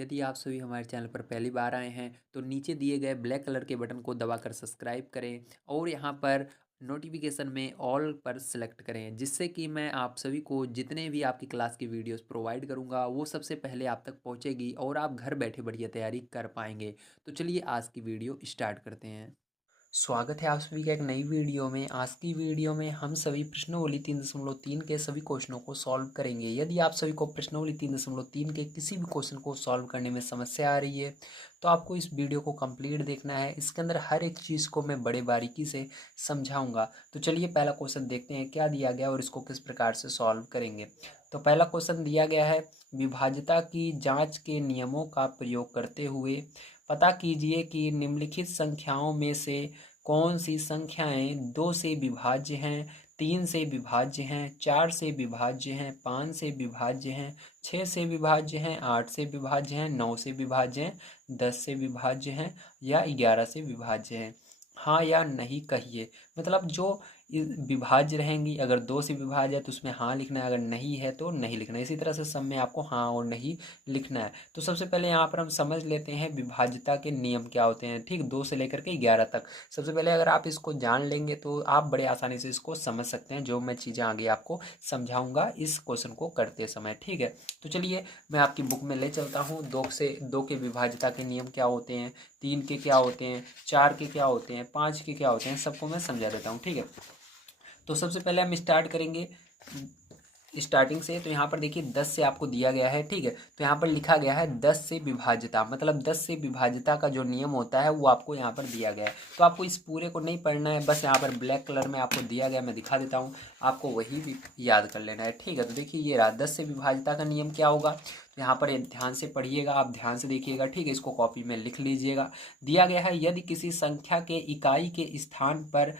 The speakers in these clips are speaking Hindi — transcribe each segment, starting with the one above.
यदि आप सभी हमारे चैनल पर पहली बार आए हैं तो नीचे दिए गए ब्लैक कलर के बटन को दबाकर सब्सक्राइब करें और यहाँ पर नोटिफिकेशन में ऑल पर सेलेक्ट करें, जिससे कि मैं आप सभी को जितने भी आपकी क्लास की वीडियोस प्रोवाइड करूँगा वो सबसे पहले आप तक पहुँचेगी और आप घर बैठे बढ़िया तैयारी कर पाएंगे। तो चलिए आज की वीडियो स्टार्ट करते हैं। स्वागत है आप सभी का एक नई वीडियो में। आज की वीडियो में हम सभी प्रश्नावली 3.3 के सभी क्वेश्चनों को सॉल्व करेंगे। यदि आप सभी को प्रश्नावली 3.3 के किसी भी क्वेश्चन को सॉल्व करने में समस्या आ रही है तो आपको इस वीडियो को कंप्लीट देखना है। इसके अंदर हर एक चीज़ को मैं बड़े बारीकी से समझाऊंगा। तो चलिए पहला क्वेश्चन देखते हैं क्या दिया गया और इसको किस प्रकार से सॉल्व करेंगे। तो पहला क्वेश्चन दिया गया है, विभाज्यता की जाँच के नियमों का प्रयोग करते हुए पता कीजिए कि निम्नलिखित संख्याओं में से कौन सी संख्याएं 2 से विभाज्य हैं, 3 से विभाज्य हैं, 4 से विभाज्य हैं, 5 से विभाज्य हैं, 6 से विभाज्य हैं, 8 से विभाज्य हैं, 9 से विभाज्य हैं, 10 से विभाज्य हैं या 11 से विभाज्य हैं। हाँ या नहीं कहिए। मतलब जो विभाज्य रहेंगी, अगर 2 से विभाज्य है तो उसमें हाँ लिखना है, अगर नहीं है तो नहीं लिखना है। इसी तरह से सब में आपको हाँ और नहीं लिखना है। तो सबसे पहले यहाँ पर हम समझ लेते हैं विभाज्यता के नियम क्या होते हैं। ठीक, 2 से लेकर के 11 तक। सबसे पहले अगर आप इसको जान लेंगे तो आप बड़े आसानी से इसको समझ सकते हैं, जो मैं चीज़ें आगे आपको समझाऊंगा इस क्वेश्चन को करते समय। ठीक है, तो चलिए मैं आपकी बुक में ले चलता हूँ। 2 के विभाज्यता के नियम क्या होते हैं, 3 के क्या होते हैं, 4 के क्या होते हैं, 5 के क्या होते हैं, सबको मैं समझा देता हूँ। ठीक है, तो सबसे पहले हम स्टार्ट करेंगे स्टार्टिंग से। तो यहाँ पर देखिए 10 से आपको दिया गया है। ठीक है, तो यहाँ पर लिखा गया है 10 से विभाज्यता, मतलब 10 से विभाज्यता का जो नियम होता है वो आपको यहाँ पर दिया गया है। तो आपको इस पूरे को नहीं पढ़ना है, बस यहाँ पर ब्लैक कलर में आपको दिया गया, मैं दिखा देता हूँ, आपको वही भी याद कर लेना है। ठीक है, तो देखिए ये रहा 10 से विभाज्यता का नियम क्या होगा। तो यहाँ पर ध्यान से पढ़िएगा, आप ध्यान से देखिएगा। ठीक है, इसको कॉपी में लिख लीजिएगा। दिया गया है, यदि किसी संख्या के इकाई के स्थान पर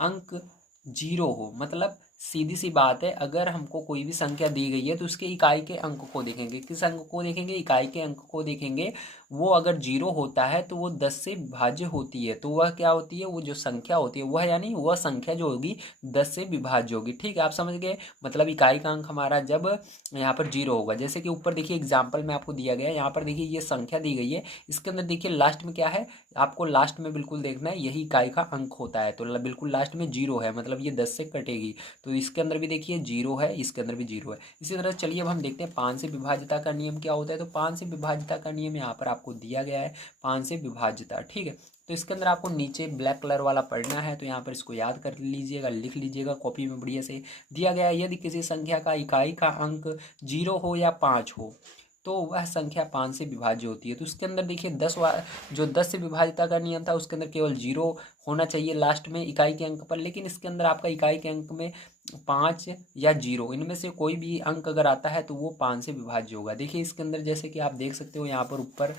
अंक 0 हो, मतलब सीधी सी बात है, अगर हमको कोई भी संख्या दी गई है तो उसके इकाई के अंक को देखेंगे। किस अंक को देखेंगे? इकाई के अंक को देखेंगे। वो अगर 0 होता है तो वो 10 से विभाज्य होती है। तो वह क्या होती है? वो जो संख्या होती है वह, यानी वह संख्या जो होगी 10 से विभाज्य होगी। ठीक है, आप समझ गए। मतलब इकाई का अंक हमारा जब यहाँ पर 0 होगा, जैसे कि ऊपर देखिए एग्जाम्पल में आपको दिया गया है। यहाँ पर देखिए ये संख्या दी गई है, इसके अंदर देखिए लास्ट में क्या है, आपको लास्ट में बिल्कुल देखना है, यही इकाई का अंक होता है। तो बिल्कुल लास्ट में 0 है, मतलब ये 10 से कटेगी। तो इसके अंदर भी देखिए 0 है, इसके अंदर भी 0 है। इसी तरह चलिए अब हम देखते हैं 5 से विभाज्यता का नियम क्या होता है। तो 5 से विभाज्यता का नियम यहाँ पर आपको दिया गया है, 5 से विभाज्यता। ठीक है, तो इसके अंदर आपको नीचे ब्लैक कलर वाला पढ़ना है। तो यहाँ पर इसको याद कर लीजिएगा, लिख लीजिएगा कॉपी में बढ़िया से। दिया गया है, यदि किसी संख्या का इकाई का अंक 0 हो या 5 हो तो वह संख्या 5 से विभाज्य होती है। तो उसके अंदर देखिए जो 10 से विभाज्यता का नियम था उसके अंदर केवल 0 होना चाहिए लास्ट में इकाई के अंक पर, लेकिन इसके अंदर आपका इकाई के अंक में 5 या 0 इनमें से कोई भी अंक अगर आता है तो वो 5 से विभाज्य होगा। देखिए इसके अंदर जैसे कि आप देख सकते हो, यहाँ पर ऊपर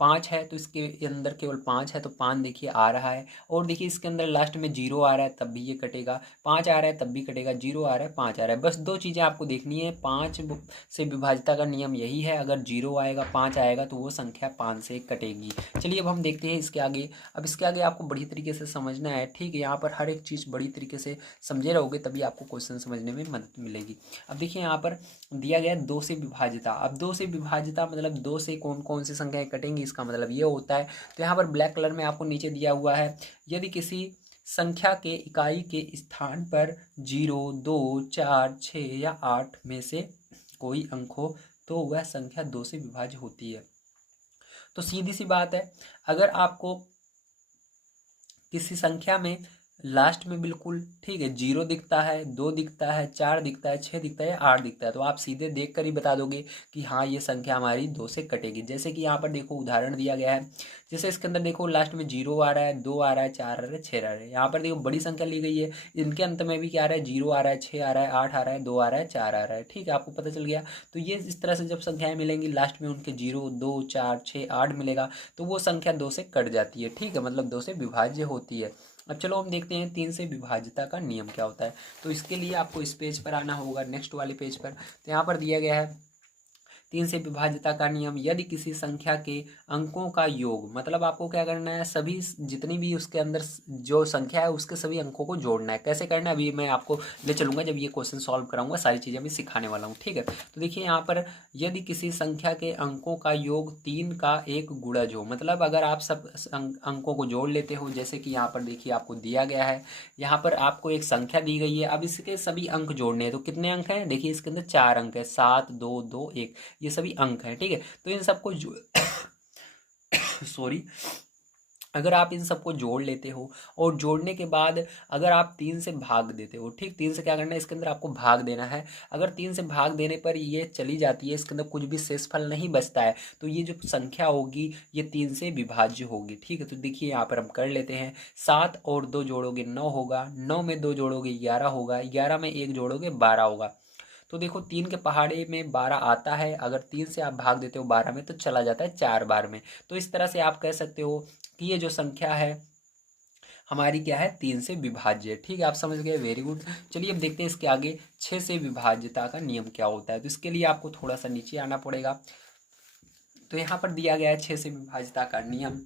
5 है तो इसके अंदर केवल 5 है, तो 5 देखिए आ रहा है। और देखिए इसके अंदर लास्ट में 0 आ रहा है तब भी ये कटेगा, 5 आ रहा है तब भी कटेगा, 0 आ रहा है, 5 आ रहा है। बस दो चीज़ें आपको देखनी है। 5 से विभाज्यता का नियम यही है, अगर 0 आएगा 5 आएगा तो वो संख्या 5 से कटेगी। चलिए अब हम देखते हैं इसके आगे। अब इसके आगे आपको बड़ी तरीके से समझना है। ठीक है, यहाँ पर हर एक चीज़ बड़ी तरीके से समझे रहोगे तभी आपको क्वेश्चन समझने में मदद मिलेगी। अब देखिए यहाँ पर दिया गया है 2 से विभाज्यता। अब 2 से विभाज्यता मतलब 2 से कौन कौन सी संख्याएं कटेंगी, इसका मतलब ये होता है। तो यहाँ पर ब्लैक कलर में आपको नीचे दिया हुआ है, यदि किसी संख्या के इकाई के स्थान पर 0, 2, 4, 6 या 8 में से कोई अंक हो तो वह संख्या 2 से विभाज्य होती है। तो सीधी सी बात है, अगर आपको किसी संख्या में लास्ट में बिल्कुल ठीक है 0 दिखता है, 2 दिखता है, 4 दिखता है, 6 दिखता है, 8 दिखता है, तो आप सीधे देख कर ही बता दोगे कि हाँ ये संख्या हमारी 2 से कटेगी। जैसे कि यहाँ पर देखो उदाहरण दिया गया है, जैसे इसके अंदर देखो लास्ट में 0 आ रहा है, 2 आ रहा है, 4 आ रहा है, 6 आ रहा है। यहाँ पर देखो बड़ी संख्या ली गई है, इनके अंत में भी क्या आ रहा है, 0 आ रहा है, 6 आ रहा है, 8 आ रहा है, 2 आ रहा है, 4 आ रहा है। ठीक है, आपको पता चल गया। तो ये इस तरह से जब संख्याएं मिलेंगी लास्ट में उनके 0, 2, 4, 6, 8 मिलेगा तो वो संख्या 2 से कट जाती है। ठीक है, मतलब 2 से विभाज्य होती है। अब चलो हम देखते हैं 3 से विभाज्यता का नियम क्या होता है। तो इसके लिए आपको इस पेज पर आना होगा, नेक्स्ट वाले पेज पर। तो यहाँ पर दिया गया है 3 से विभाज्यता का नियम, यदि किसी संख्या के अंकों का योग, मतलब आपको क्या करना है, सभी जितनी भी उसके अंदर जो संख्या है उसके सभी अंकों को जोड़ना है। कैसे करना है अभी मैं आपको ले चलूँगा, जब ये क्वेश्चन सॉल्व कराऊंगा सारी चीज़ें मैं सिखाने वाला हूँ, ठीक है। तो देखिए यहाँ पर यदि किसी संख्या के अंकों का योग 3 का एक गुणज हो, मतलब अगर आप सब अंकों को जोड़ लेते हो, जैसे कि यहाँ पर देखिए आपको दिया गया है, यहाँ पर आपको एक संख्या दी गई है, अब इसके सभी अंक जोड़ने हैं। तो कितने अंक हैं, देखिए इसके अंदर 4 अंक है, 7 2 2 1, ये सभी अंक हैं, ठीक है। तो इन सबको सॉरी, अगर आप इन सबको जोड़ लेते हो और जोड़ने के बाद अगर आप 3 से भाग देते हो, ठीक, 3 से क्या करना है, इसके अंदर आपको भाग देना है। अगर 3 से भाग देने पर ये चली जाती है, इसके अंदर कुछ भी शेषफल नहीं बचता है, तो ये जो संख्या होगी ये 3 से विभाज्य होगी, ठीक है। तो देखिए यहाँ पर हम कर लेते हैं, 7 और 2 जोड़ोगे 9 होगा, 9 में 2 जोड़ोगे 11 होगा, 11 में 1 जोड़ोगे 12 होगा। तो देखो 3 के पहाड़े में 12 आता है, अगर 3 से आप भाग देते हो 12 में तो चला जाता है 4 बार में। तो इस तरह से आप कह सकते हो कि ये जो संख्या है हमारी क्या है, 3 से विभाज्य है, ठीक है। आप समझ गए, वेरी गुड। चलिए अब देखते हैं इसके आगे 6 से विभाज्यता का नियम क्या होता है। तो इसके लिए आपको थोड़ा सा नीचे आना पड़ेगा। तो यहाँ पर दिया गया है 6 से विभाज्यता का नियम,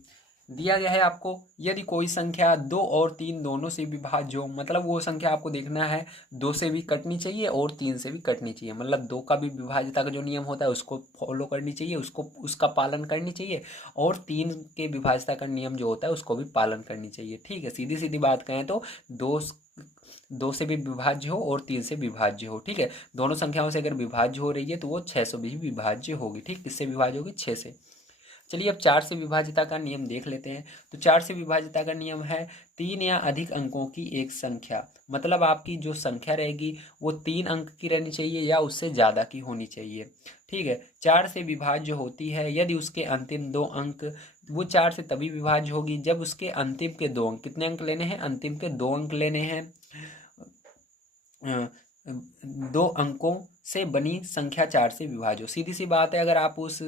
दिया गया है आपको, यदि कोई संख्या 2 और 3 दोनों से विभाज्य हो, मतलब वो संख्या आपको देखना है 2 से भी कटनी चाहिए और 3 से भी कटनी चाहिए, मतलब 2 का भी विभाज्यता का जो नियम होता है उसको फॉलो करनी चाहिए, उसका पालन करनी चाहिए, और 3 के विभाज्यता का नियम जो होता है उसको भी पालन करनी चाहिए, ठीक है। सीधी सीधी बात कहें तो 2 से भी विभाज्य हो और 3 से विभाज्य हो, ठीक है। दोनों संख्याओं से अगर विभाज्य हो रही है तो वो 6 से भी विभाज्य होगी, ठीक, किससे विभाज्य होगी, 6 से। चलिए अब 4 से विभाज्यता का नियम देख लेते हैं। तो 4 से विभाज्यता का नियम है 3 या अधिक अंकों की एक संख्या, मतलब आपकी जो संख्या रहेगी वो 3 अंक की रहनी चाहिए या उससे ज़्यादा की होनी चाहिए, ठीक है। 4 से विभाज्य होती है यदि उसके अंतिम 2 अंक, वो 4 से तभी विभाज्य होगी जब उसके अंतिम के 2 अंक, कितने अंक लेने हैं, अंतिम के 2 अंक लेने हैं, 2 अंकों से बनी संख्या 4 से विभाज्य हो। सीधी सी बात है, अगर आप उस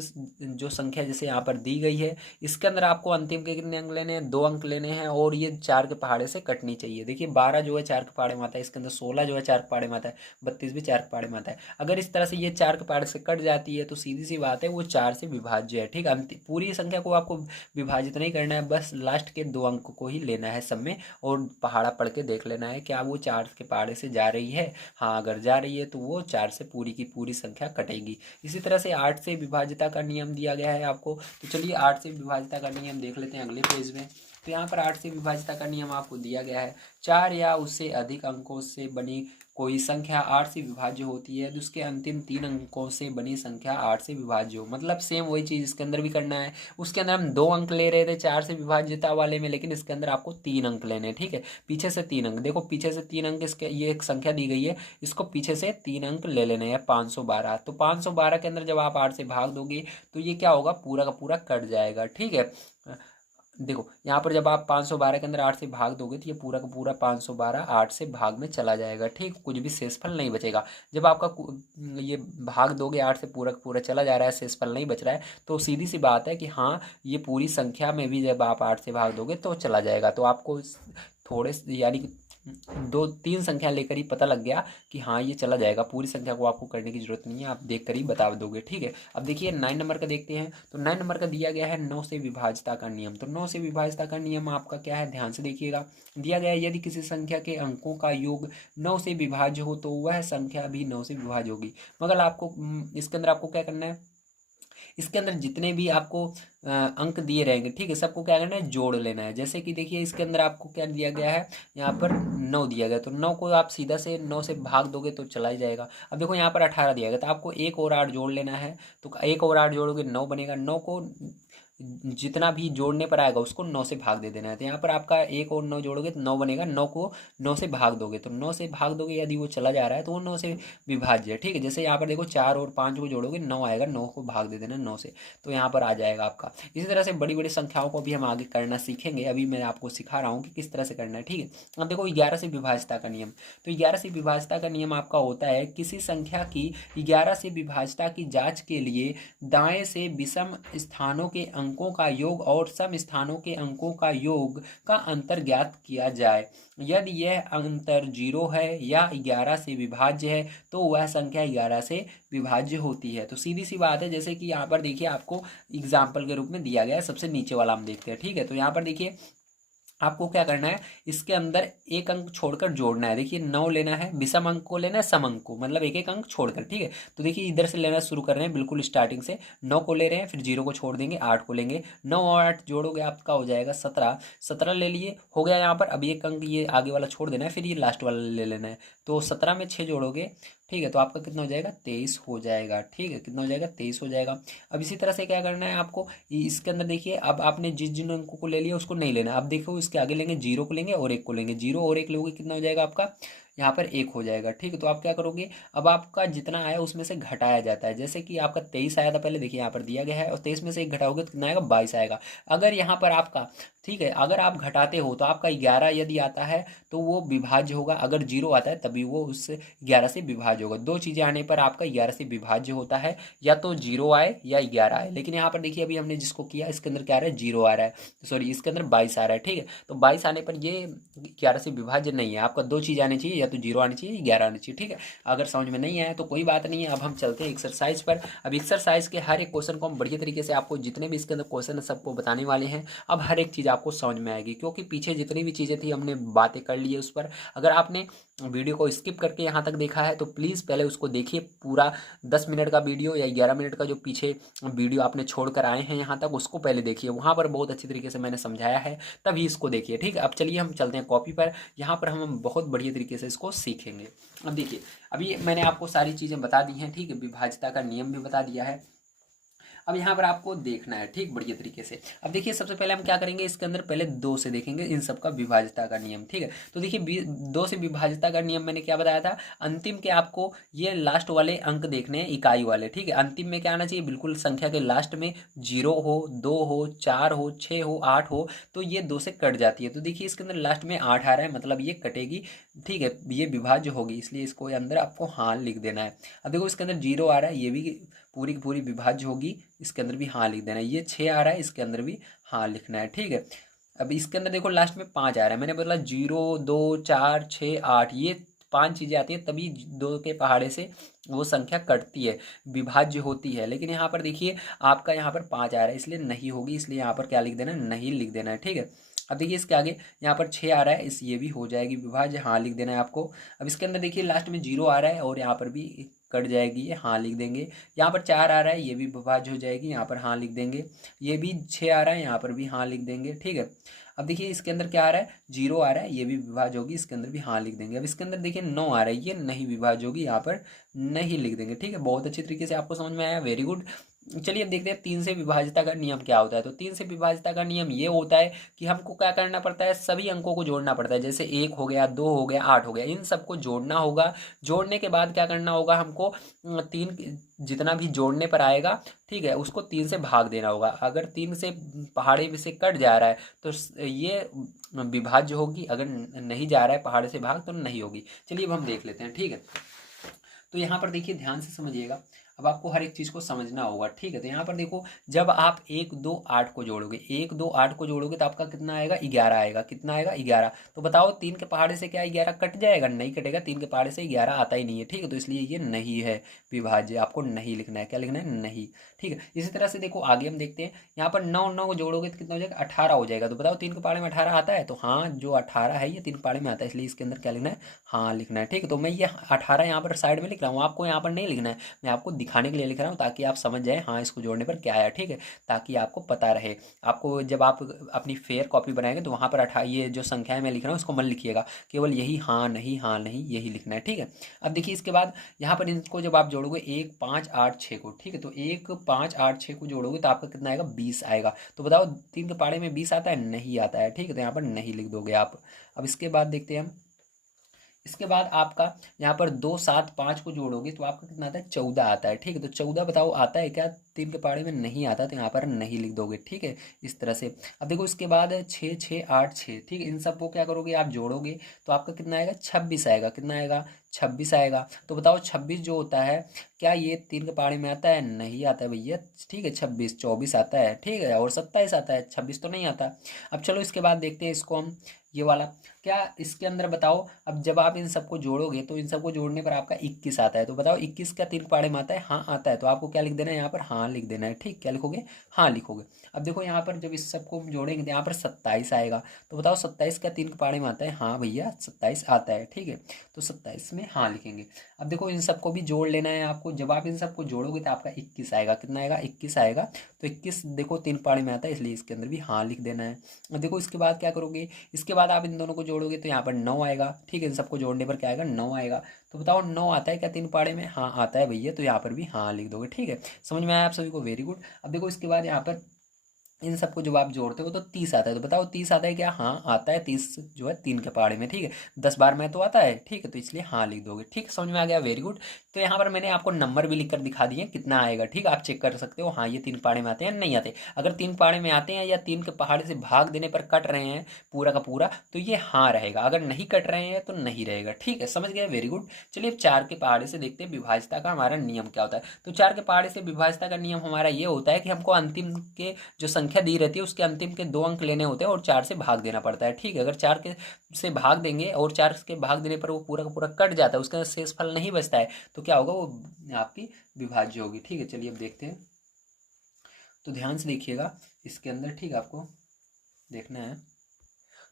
जो संख्या जैसे यहाँ पर दी गई है इसके अंदर आपको अंतिम के कितने अंक लेने हैं, 2 अंक लेने हैं, और ये 4 के पहाड़े से कटनी चाहिए। देखिए 12 जो है 4 के पहाड़े में आता है, इसके अंदर 16 जो है 4 के पहाड़े में आता है, 32 भी 4 के पहाड़े में आता है। अगर इस तरह से ये 4 के पहाड़े से कट जाती है तो सीधी सी बात है वो 4 से विभाज्य है, ठीक। अंतिम पूरी संख्या को आपको विभाजित नहीं करना है, बस लास्ट के 2 अंक को ही लेना है सब में, और पहाड़ा पढ़ के देख लेना है क्या वो 4 के पहाड़े से जा रही है, हाँ अगर जा रही है तो वो 4 से पूरी की पूरी संख्या कटेगी। इसी तरह से 8 से विभाज्यता का नियम दिया गया है आपको। तो चलिए 8 से विभाज्यता का नियम देख लेते हैं अगले पेज में। तो यहाँ पर 8 से विभाज्यता का नियम आपको दिया गया है, 4 या उससे अधिक अंकों से बनी कोई संख्या 8 से विभाज्य होती है तो उसके अंतिम 3 अंकों से बनी संख्या 8 से विभाज्य हो, मतलब सेम वही चीज़ इसके अंदर भी करना है। उसके अंदर हम 2 अंक ले रहे थे 4 से विभाज्यता वाले में, लेकिन इसके अंदर आपको 3 अंक लेने हैं, ठीक है। पीछे से 3 अंक, देखो पीछे से 3 अंक, इसके ये एक संख्या दी गई है, इसको पीछे से 3 अंक ले लेने हैं, 512। तो 512 के अंदर जब आप 8 से भाग दोगे तो ये क्या होगा, पूरा का पूरा कट जाएगा, ठीक है। देखो यहाँ पर जब आप 512 के अंदर 8 से भाग दोगे तो ये पूरा का पूरा 512 8 से भाग में चला जाएगा, ठीक, कुछ भी शेषफल नहीं बचेगा। जब आपका ये भाग दोगे 8 से पूरा का पूरा चला जा रहा है, शेषफल नहीं बच रहा है, तो सीधी सी बात है कि हाँ ये पूरी संख्या में भी जब आप 8 से भाग दोगे तो चला जाएगा। तो आपको थोड़े यानी कि 2-3 संख्या लेकर ही पता लग गया कि हाँ ये चला जाएगा, पूरी संख्या को आपको करने की जरूरत नहीं है, आप देख कर ही बता दोगे, ठीक है। अब देखिए 9 नंबर का देखते हैं। तो 9 नंबर का दिया गया है 9 से विभाज्यता का नियम। तो 9 से विभाज्यता का नियम आपका क्या है, ध्यान से देखिएगा। दिया गया है यदि किसी संख्या के अंकों का योग 9 से विभाज्य हो तो वह संख्या भी 9 से विभाज्य होगी। मगर आपको इसके अंदर आपको क्या करना है, इसके अंदर जितने भी आपको अंक दिए रहेंगे, ठीक है, सबको क्या करना है, जोड़ लेना है। जैसे कि देखिए इसके अंदर आपको क्या दिया गया है, यहाँ पर 9 दिया गया, तो 9 को आप सीधा से 9 से भाग दोगे तो चला ही जाएगा। अब देखो यहाँ पर 18 दिया गया, तो आपको 1 और 8 जोड़ लेना है, तो 1 और 8 जोड़ोगे 9 बनेगा, 9 को जितना भी जोड़ने पर आएगा उसको 9 से भाग दे देना है। तो यहाँ पर आपका 1 और 9 जोड़ोगे तो 9 बनेगा, 9 को 9 से भाग दोगे, तो 9 से भाग दोगे यदि वो चला जा रहा है तो वो 9 से विभाज्य है, ठीक है। जैसे यहाँ पर देखो 4 और 5 को जोड़ोगे 9 आएगा, 9 को भाग दे देना 9 से, तो यहाँ पर आ जाएगा आपका। इसी तरह से बड़ी बड़ी संख्याओं को भी हम आगे करना सीखेंगे, अभी मैं आपको सिखा रहा हूँ कि किस तरह से करना है, ठीक है। अब देखो 11 से विभाज्यता का नियम। तो 11 से विभाज्यता का नियम आपका होता है किसी संख्या की 11 से विभाज्यता की जाँच के लिए दाएँ से विषम स्थानों के अंक अंकों का योग और सम स्थानों के अंकों का योग का अंतर ज्ञात किया जाए। यदि यह अंतर 0 है या 11 से विभाज्य है तो वह संख्या 11 से विभाज्य होती है। तो सीधी सी बात है, जैसे कि यहाँ पर देखिए आपको एग्जाम्पल के रूप में दिया गया है। सबसे नीचे वाला हम देखते हैं, ठीक है। तो यहाँ पर देखिए आपको क्या करना है, इसके अंदर एक अंक छोड़कर जोड़ना है। देखिए 9 लेना है, विषम अंक को लेना है, सम अंक को, मतलब एक एक अंक छोड़कर, ठीक है। तो देखिए इधर से लेना शुरू कर रहे हैं, बिल्कुल स्टार्टिंग से 9 को ले रहे हैं, फिर 0 को छोड़ देंगे, 8 को लेंगे। 9 और 8 जोड़ोगे आपका हो जाएगा 17। 17 ले लिए, हो गया यहाँ पर। अब एक अंक ये आगे वाला छोड़ देना है, फिर ये लास्ट वाला ले लेना है। तो 17 में 6 जोड़ोगे, ठीक है, तो आपका कितना हो जाएगा, 23 हो जाएगा, ठीक है। कितना हो जाएगा, 23 हो जाएगा। अब इसी तरह से क्या करना है आपको, इसके अंदर देखिए अब आपने जिस जिन अंकों को ले लिया उसको नहीं लेना। अब देखो इसके आगे लेंगे, 0 को लेंगे और 1 को लेंगे। 0 और 1 लोगे, कितना हो जाएगा आपका, यहाँ पर 1 हो जाएगा, ठीक है। तो आप क्या करोगे, अब आपका जितना आया उसमें से घटाया जाता है। जैसे कि आपका 23 आया था पहले, देखिए यहाँ पर दिया गया है, और 23 में से 1 घटाओगे तो कितना आएगा, 22 आएगा। अगर यहाँ पर आपका, ठीक है, अगर आप घटाते हो तो आपका 11 यदि आता है तो वो विभाज्य होगा। अगर 0 आता है तभी वो उस 11 से विभाज्य होगा। दो चीज़ें आने पर आपका 11 से विभाज्य होता है, या तो 0 आए या 11 आए। लेकिन यहाँ पर देखिए अभी हमने जिसको किया इसके अंदर क्या आ रहा है, 0 आ रहा है, सॉरी इसके अंदर 22 आ रहा है, ठीक है। तो 22 आने पर ये 11 से विभाज्य नहीं है। आपका दो चीज़ आनी चाहिए, या तो 0 आनी चाहिए, 11 आनी चाहिए, ठीक है। अगर समझ में नहीं आया तो कोई बात नहीं है। अब हम चलते हैं एक्सरसाइज पर। अब एक्सरसाइज के हर एक क्वेश्चन को हम बढ़िया तरीके से, आपको जितने भी इसके अंदर क्वेश्चन है सबको बताने वाले हैं। अब हर एक चीज़ आपको समझ में आएगी, क्योंकि पीछे जितनी भी चीज़ें थी हमने बातें कर ली है उस पर। अगर आपने वीडियो को स्किप करके यहाँ तक देखा है तो प्लीज़ पहले उसको देखिए, पूरा 10 मिनट का वीडियो या 11 मिनट का जो पीछे वीडियो आपने छोड़ कर आए हैं यहाँ तक, उसको पहले देखिए। वहाँ पर बहुत अच्छी तरीके से मैंने समझाया है, तभी इसको देखिए, ठीक है। अब चलिए हम चलते हैं कॉपी पर। यहाँ पर हम बहुत बढ़िया तरीके से इसको सीखेंगे। अब देखिए अभी मैंने आपको सारी चीज़ें बता दी हैं, ठीक है। विभाज्यता का नियम भी बता दिया है। अब यहाँ पर आपको देखना है, ठीक, बढ़िया तरीके से। अब देखिए सबसे पहले हम क्या करेंगे, इसके अंदर पहले 2 से देखेंगे इन सब का विभाज्यता का नियम, ठीक है। तो देखिए 2 से विभाज्यता का नियम मैंने क्या बताया था, अंतिम के आपको ये लास्ट वाले अंक देखने हैं, इकाई वाले, ठीक है। अंतिम में क्या आना चाहिए, बिल्कुल संख्या के लास्ट में 0 हो, 2 हो, 4 हो, 6 हो, 8 हो, तो ये 2 से कट जाती है। तो देखिए इसके अंदर लास्ट में 8 आ रहा है, मतलब ये कटेगी, ठीक है, ये विभाज्य होगी, इसलिए इसको अंदर आपको हाँ लिख देना है। अब देखो इसके अंदर 0 आ रहा है, ये भी पूरी की पूरी विभाज्य होगी, इसके अंदर भी हाँ लिख देना है। ये 6 आ रहा है, इसके अंदर भी हाँ लिखना है, ठीक है। अब इसके अंदर देखो लास्ट में 5 आ रहा है, मैंने बोला 0, 2, 4, 6, 8, ये 5 चीज़ें आती हैं, तभी 2 के पहाड़े से वो संख्या कटती है, विभाज्य होती है। लेकिन यहाँ पर देखिए आपका यहाँ पर 5 आ रहा है, इसलिए नहीं होगी, इसलिए यहाँ पर क्या लिख देना है, नहीं लिख देना है, ठीक है। अब देखिए इसके आगे यहाँ पर 6 आ रहा है, इस ये भी हो जाएगी विभाज्य, हाँ लिख देना है आपको। अब इसके अंदर देखिए लास्ट में 0 आ रहा है और यहाँ पर भी कट जाएगी, ये हाँ लिख देंगे। यहाँ पर 4 आ रहा है, ये भी विभाज्य हो जाएगी, यहाँ पर हाँ लिख देंगे। ये भी 6 आ रहा है, यहाँ पर भी हाँ लिख देंगे, ठीक है। अब देखिए इसके अंदर क्या आ रहा है, 0 आ रहा है, ये भी विभाज्य होगी, इसके अंदर भी हाँ लिख देंगे। अब इसके अंदर देखिए 9 आ रहा है, ये नहीं विभाज्य होगी, यहाँ पर नहीं लिख देंगे, ठीक है। बहुत अच्छी तरीके से आपको समझ में आया, वेरी गुड। चलिए अब देखते हैं 3 से विभाज्यता का नियम क्या होता है। तो 3 से विभाज्यता का नियम ये होता है कि हमको क्या करना पड़ता है, सभी अंकों को जोड़ना पड़ता है। जैसे 1 हो गया, 2 हो गया, 8 हो गया, इन सबको जोड़ना होगा। जोड़ने के बाद क्या करना होगा हमको, 3 जितना भी जोड़ने पर आएगा, ठीक है, उसको 3 से भाग देना होगा। अगर 3 से पहाड़े में से कट जा रहा है तो ये विभाज्य होगी, अगर नहीं जा रहा है पहाड़ से भाग तो नहीं होगी। चलिए अब हम देख लेते हैं, ठीक है। तो यहाँ पर देखिए ध्यान से समझिएगा, अब आपको हर एक चीज़ को समझना होगा, ठीक है। तो यहाँ पर देखो जब आप 1, 2, 8 को जोड़ोगे, 1, 2, 8 को जोड़ोगे तो आपका कितना आएगा, 11 आएगा। कितना आएगा, 11। तो बताओ 3 के पहाड़े से क्या 11 कट जाएगा, नहीं कटेगा, 3 के पहाड़े से 11 आता ही नहीं है, ठीक है। तो इसलिए ये नहीं है विभाज्य, आपको नहीं लिखना है, क्या लिखना है, नहीं, ठीक है। इसी तरह से देखो आगे हम देखते हैं, यहाँ पर 9, 9 को जोड़ोगे तो कितना हो जाएगा, 18 हो जाएगा। तो बताओ 3 के पहाड़े में 18 आता है, तो हाँ जो 18 है ये 3 के पहाड़े में आता है, इसलिए इसके अंदर क्या लिखना है, हाँ लिखना है, ठीक है। तो मैं ये 18 यहाँ पर साइड में लिख रहा हूँ, आपको यहाँ पर नहीं लिखना है, मैं आपको दिखाने के लिए लिख रहा हूँ ताकि आप समझ जाए हाँ इसको जोड़ने पर क्या आया, ठीक है, ताकि आपको पता रहे। आपको जब आप अपनी फेयर कॉपी बनाएंगे तो वहाँ पर ये जो संख्याएं मैं लिख रहा हूँ उसको मत लिखिएगा, केवल यही हाँ नहीं, हाँ नहीं, यही लिखना है, ठीक है। अब देखिए इसके बाद यहाँ पर इनको जब आप जोड़ोगे 1, 5, 8, 6 को, ठीक है, तो 1, 5, 8, 6 को जोड़ोगे तो आपका कितना आएगा, 20 आएगा। तो बताओ 3 के पहाड़े में 20 आता है, नहीं आता है, ठीक है। तो यहाँ पर नहीं लिख दोगे आप। अब इसके बाद देखते हैं हम, इसके बाद आपका यहाँ पर 2, 7, 5 को जोड़ोगे तो आपका कितना आता है, 14 आता है, ठीक है। तो 14 बताओ आता है क्या, 3 के पहाड़े में नहीं आता, तो यहाँ पर नहीं लिख दोगे, ठीक है, इस तरह से। अब देखो इसके बाद 6, 6, 8, 6, ठीक है, इन सबको क्या करोगे आप जोड़ोगे तो आपका कितना आएगा, 26 आएगा। कितना आएगा, 26 आएगा। तो बताओ 26 जो होता है क्या ये 3 के पहाड़े में आता है? नहीं आता है भैया, ठीक है। 26, 24 आता है, ठीक है, और 27 आता है, 26 तो नहीं आता। अब चलो इसके बाद देखते हैं इसको हम, ये वाला क्या इसके अंदर बताओ। अब जब आप इन सबको जोड़ोगे तो इन सबको जोड़ने पर आपका 21 आता है। तो बताओ 21 का 3 के पहाड़े में आता है? हाँ आता है। तो आपको क्या लिख देना है यहाँ पर? हाँ लिख देना है, ठीक। क्या लिखोगे? हाँ लिखोगे। अब देखो यहाँ पर जब इस सबको हम जोड़ेंगे तो यहाँ पर 27 आएगा। तो बताओ 27 का 3 के पहाड़े में आता है? हाँ भैया 27 आता है, ठीक है। तो 27 में हाँ लिखेंगे। अब देखो इन सबको भी जोड़ लेना है आपको। जब आप इन सबको जोड़ोगे तो आपका 21 आएगा। कितना आएगा? 21 आएगा। तो 21 देखो 3 पहाड़े में आता है, इसलिए इसके अंदर भी हाँ लिख देना है। अब देखो इसके बाद क्या करोगे, इसके बाद आप इन दोनों को जोड़ोगे तो यहाँ पर 9 आएगा, ठीक है। इन सबको जोड़ने पर क्या आएगा? 9 आएगा। तो बताओ 9 आता है क्या 3 पहाड़े में? हाँ आता है भैया। तो यहाँ पर भी हाँ लिख दोगे, ठीक है। समझ में आया आप सभी को? Very good. अब देखो इसके बाद यहाँ पर इन सबको जब आप जोड़ते हो तो 30 आता है। तो बताओ 30 आता है क्या? हाँ आता है। 30 जो है 3 के पहाड़े में, ठीक है। 10 बार में तो आता है, ठीक है। तो इसलिए हाँ लिख दोगे, ठीक। समझ में आ गया? Very good. तो यहाँ पर मैंने आपको नंबर भी लिख कर दिखा दिए कितना आएगा, ठीक है। आप चेक कर सकते हो हाँ ये 3 पहाड़े में आते हैं नहीं आते। अगर 3 पहाड़े में आते हैं या 3 के पहाड़े से भाग देने पर कट रहे हैं पूरा का पूरा, तो ये हाँ रहेगा। अगर नहीं कट रहे हैं तो नहीं रहेगा, ठीक है। समझ गया? Very good. चलिए अब 4 के पहाड़े से देखते हैं विभाज्यता का हमारा नियम क्या होता है। तो 4 के पहाड़े से विभाज्यता का नियम हमारा ये होता है कि हमको अंतिम के जो संख्या दी रहती है उसके अंतिम के 2 अंक लेने होते हैं और 4 से भाग देना पड़ता है, ठीक है। अगर 4 के से भाग देंगे और 4 के भाग देने पर वो पूरा का पूरा कट जाता है, उसका शेष फल नहीं बचता है, तो क्या होगा? वो आपकी विभाज्य होगी, ठीक है। चलिए अब देखते हैं। तो ध्यान से देखिएगा इसके अंदर, ठीक है, आपको देखना है।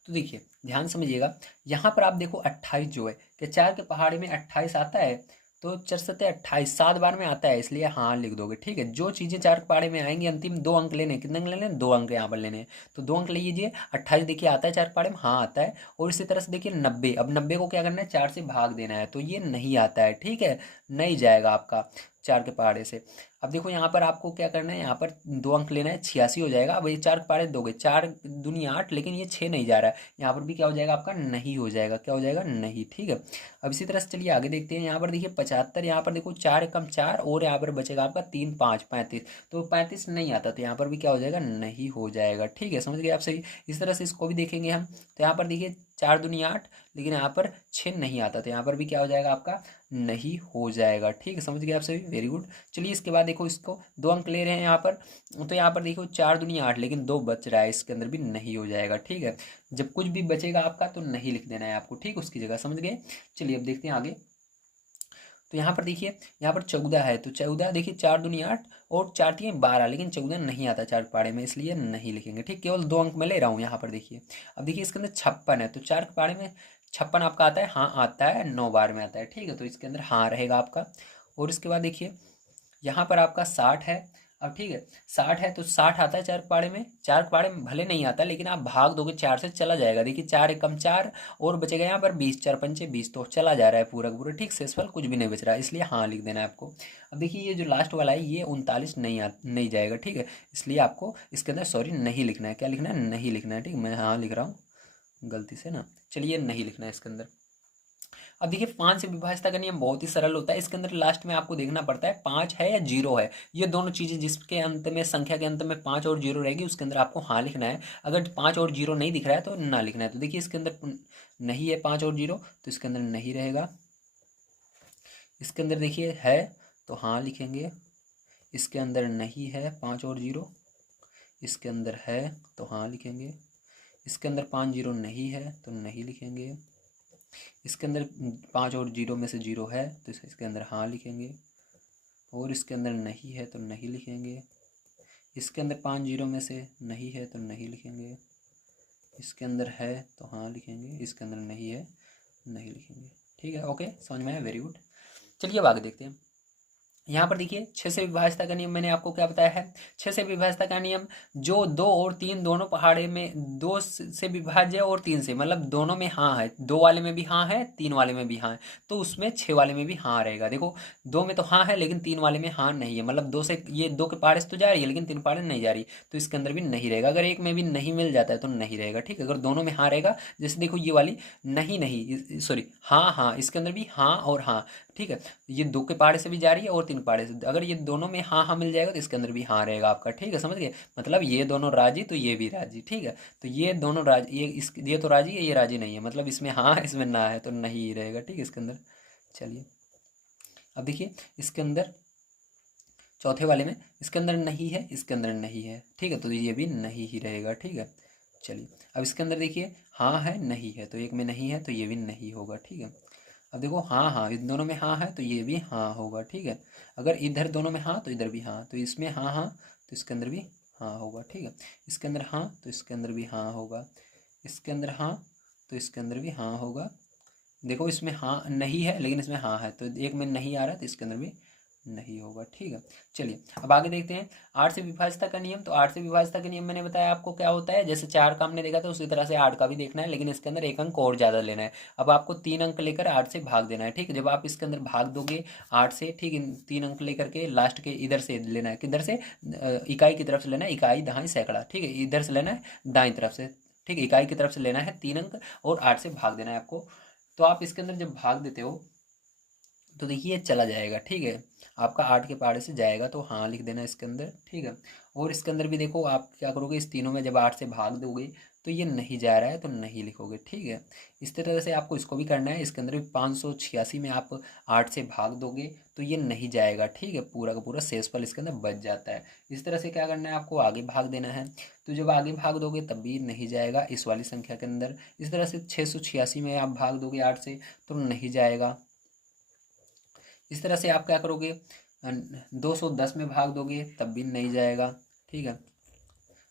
तो देखिए ध्यान समझिएगा, यहाँ पर आप देखो 28 जो है कि 4 के पहाड़े में 28 आता है। तो 4 सत्ते 28, 7 बार में आता है, इसलिए हाँ लिख दोगे, ठीक है। जो चीज़ें 4 के पहाड़े में आएंगी अंतिम 2 अंक लेने, कितने अंक लेने? 2 अंक यहाँ पर लेने हैं। तो 2 अंक ले लीजिए। 28 देखिए आता है 4 के पहाड़े में? हाँ आता है। और इसी तरह से देखिए 90, अब 90 को क्या करना है? 4 से भाग देना है, तो ये नहीं आता है, ठीक है। नहीं जाएगा आपका 4 के पहाड़े से। अब देखो यहाँ पर आपको क्या करना है, यहाँ पर 2 अंक लेना है, 86 हो जाएगा। अब ये 4 के पहाड़े दोगे, 4 दूनी 8, लेकिन ये 6 नहीं जा रहा है। यहाँ पर भी क्या हो जाएगा आपका? नहीं हो जाएगा। क्या हो जाएगा? नहीं, ठीक है। अब इसी तरह से चलिए आगे देखते हैं। यहाँ पर देखिए 75, यहाँ पर देखो 4 एकम 4 और यहाँ पर बचेगा आपका 3 5 35। तो 35 नहीं आता, तो यहाँ पर भी क्या हो जाएगा? नहीं हो जाएगा, ठीक है। समझ गए आप सही? इस तरह से इसको भी देखेंगे हम। तो यहाँ पर देखिए 4 दूनी 8, लेकिन यहाँ पर 6 नहीं आता, तो यहाँ पर भी क्या हो जाएगा आपका? नहीं हो जाएगा, ठीक है। समझ गए आप सभी? Very good. चलिए इसके बाद देखो इसको 2 अंक ले रहे हैं यहाँ पर। तो यहाँ पर देखो 4 दूनी 8, लेकिन 2 बच रहा है, इसके अंदर भी नहीं हो जाएगा, ठीक है। जब कुछ भी बचेगा आपका तो नहीं लिख देना है आपको, ठीक, उसकी जगह। समझ गए? चलिए अब देखते हैं आगे। तो यहाँ पर देखिए, यहाँ पर 14 है, तो 14 देखिए 4 दूनी 8 और 4 3 12, लेकिन 14 नहीं आता 4 पाड़े में, इसलिए नहीं लिखेंगे, ठीक। केवल 2 अंक में ले रहा हूँ यहाँ पर देखिए। अब देखिए इसके अंदर 56 है, तो 4 के पाड़े में 56 आपका आता है? हाँ आता है, 9 बार में आता है, ठीक है। तो इसके अंदर हाँ रहेगा आपका। और इसके बाद देखिए यहाँ पर आपका 60 है। अब ठीक है 60 है, तो 60 आता है 4 के पाड़े में। 4 के पाड़े में भले नहीं आता, लेकिन आप भाग दोगे 4 से, चला जाएगा। देखिए 4 एकम 4 और बचेगा यहाँ पर 20, 4 पंचे 20, तो चला जा रहा है पूरा का पूरा, ठीक। शेषफल कुछ भी नहीं बच रहा है, इसलिए हाँ लिख देना है आपको। अब देखिए ये जो लास्ट वाला है ये 39 नहीं जाएगा, ठीक है। इसलिए आपको इसके अंदर सॉरी नहीं लिखना है। क्या लिखना है? नहीं लिखना है, ठीक। मैं हाँ लिख रहा हूँ गलती से ना, चलिए नहीं लिखना है इसके अंदर। अब देखिए 5 से विभाज्यता का नियम बहुत ही सरल होता है। इसके अंदर लास्ट में आपको देखना पड़ता है 5 है या 0 है, ये दोनों चीज़ें जिसके अंत में, संख्या के अंत में 5 और 0 रहेगी, उसके अंदर आपको हाँ लिखना है। अगर 5 और 0 नहीं दिख रहा है तो ना लिखना है। तो देखिए इसके अंदर नहीं है 5 और 0, तो इसके अंदर नहीं रहेगा। इसके अंदर देखिए है, तो हाँ लिखेंगे। इसके अंदर नहीं है 5 और 0, इसके अंदर है तो हाँ लिखेंगे। इसके अंदर 5 0 नहीं है तो नहीं लिखेंगे। इसके अंदर 5 और 0 में से 0 है तो इसके अंदर हाँ लिखेंगे। और इसके अंदर नहीं है तो नहीं लिखेंगे। इसके अंदर 5 0 में से नहीं है तो नहीं लिखेंगे। इसके अंदर है तो हाँ लिखेंगे। इसके अंदर नहीं है, नहीं लिखेंगे, ठीक है। ओके, समझ में आया? Very good. चलिए अब आगे देखते हैं। यहाँ पर देखिए 6 से विभाज्यता का नियम मैंने आपको क्या बताया है। 6 से विभाज्यता का नियम, जो 2 और 3 दोनों पहाड़े में 2 से विभाज्य और 3 से, मतलब दोनों में हाँ है, 2 वाले में भी हाँ है, 3 वाले में भी हाँ है, तो उसमें 6 वाले में भी हाँ रहेगा। देखो 2 में तो हाँ है लेकिन 3 वाले में हाँ नहीं है, मतलब 2 से ये 2 के पहाड़े से तो जा रही है लेकिन 3 पहाड़े नहीं जा रही, तो इसके अंदर भी नहीं रहेगा। अगर एक में भी नहीं मिल जाता है तो नहीं रहेगा, ठीक है। अगर दोनों में हाँ रहेगा, जैसे देखो ये वाली नहीं नहीं सॉरी हाँ हाँ, इसके अंदर भी हाँ और हाँ, ठीक है। ये 2 के पहाड़े से भी जा रही है और 3 पहाड़े से, अगर ये दोनों में हाँ हाँ मिल जाएगा तो इसके अंदर भी हाँ रहेगा आपका, ठीक है। समझ गए? मतलब ये दोनों राजी तो ये भी राजी, ठीक है। तो ये दोनों राजी, ये तो राजी है, ये राजी नहीं है, मतलब इसमें हाँ है इसमें ना है, तो नहीं रहेगा, ठीक है इसके अंदर। चलिए अब देखिए इसके अंदर चौथे वाले में इसके अंदर नहीं है, इसके अंदर नहीं है, ठीक है, तो ये भी नहीं ही रहेगा, ठीक है। चलिए अब इसके अंदर देखिए हाँ है नहीं है, तो एक में नहीं है तो ये भी नहीं होगा, ठीक है। अब देखो हाँ हाँ, इन दोनों में हाँ है तो ये भी हाँ होगा, ठीक है। अगर इधर दोनों में हाँ तो इधर भी हाँ, तो इसमें हाँ हाँ तो इसके अंदर भी हाँ होगा, ठीक है। इसके अंदर हाँ तो इसके अंदर भी हाँ होगा, इसके अंदर हाँ तो इसके अंदर भी हाँ होगा। देखो इसमें हाँ नहीं है लेकिन इसमें हाँ है, तो एक में नहीं आ रहा है तो इसके अंदर भी नहीं होगा, ठीक है। चलिए अब आगे देखते हैं 8 से विभाज्यता का नियम। तो 8 से विभाज्यता का नियम मैंने बताया आपको क्या होता है, जैसे 4 का हमने देखा था उसी तरह से 8 का भी देखना है, लेकिन इसके अंदर एक अंक और ज़्यादा लेना है। अब आपको 3 अंक लेकर 8 से भाग देना है, ठीक है। जब आप इसके अंदर भाग दोगे 8 से, ठीक है, 3 अंक लेकर के लास्ट के इधर से लेना है, किधर से, इकाई की तरफ से लेना है, इकाई दहाई सैकड़ा, ठीक है, इधर से लेना है दाईं तरफ से, ठीक है, इकाई की तरफ से लेना है 3 अंक और 8 से भाग देना है आपको। तो आप इसके अंदर जब भाग देते हो तो देखिए चला जाएगा, ठीक है, आपका 8 के पहाड़े से जाएगा तो हाँ लिख देना इसके अंदर, ठीक है। और इसके अंदर भी देखो आप क्या करोगे, इस तीनों में जब 8 से भाग दोगे तो ये नहीं जा रहा है तो नहीं लिखोगे, ठीक है। इस तरह से आपको इसको भी करना है। इसके अंदर भी 586 में आप 8 से भाग दोगे तो ये नहीं जाएगा, ठीक है, पूरा का पूरा शेषफल इसके अंदर बच जाता है। इस तरह से क्या करना है, आपको आगे भाग देना है। तो जब आगे भाग दोगे तब भी नहीं जाएगा इस वाली संख्या के अंदर। इस तरह से 686 में आप भाग दोगे 8 से तो नहीं जाएगा। इस तरह से आप क्या करोगे, 210 में भाग दोगे तब भी नहीं जाएगा, ठीक है।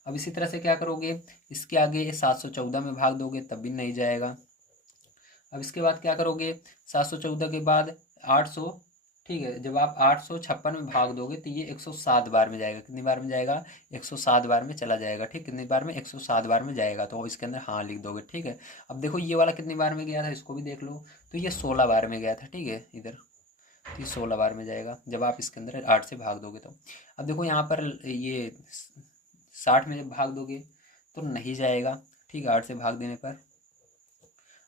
अब इसी तरह से क्या करोगे, इसके आगे 714 में भाग दोगे तब भी नहीं जाएगा। अब इसके बाद क्या करोगे, 714 के बाद 800, ठीक है, जब आप 856 में भाग दोगे तो ये 107 बार में जाएगा। कितनी बार में जाएगा, 107 बार में चला जाएगा, ठीक, कितनी बार में, 107 बार में जाएगा, तो इसके अंदर हाँ लिख दोगे, ठीक है। अब देखो ये वाला कितनी बार में गया था, इसको भी देख लो, तो ये 16 बार में गया था, ठीक है, इधर तो ये 16 बार में जाएगा जब आप इसके अंदर 8 से भाग दोगे तो। अब देखो यहाँ पर ये 60 में जब भाग दोगे तो नहीं जाएगा, ठीक है, 8 से भाग देने पर।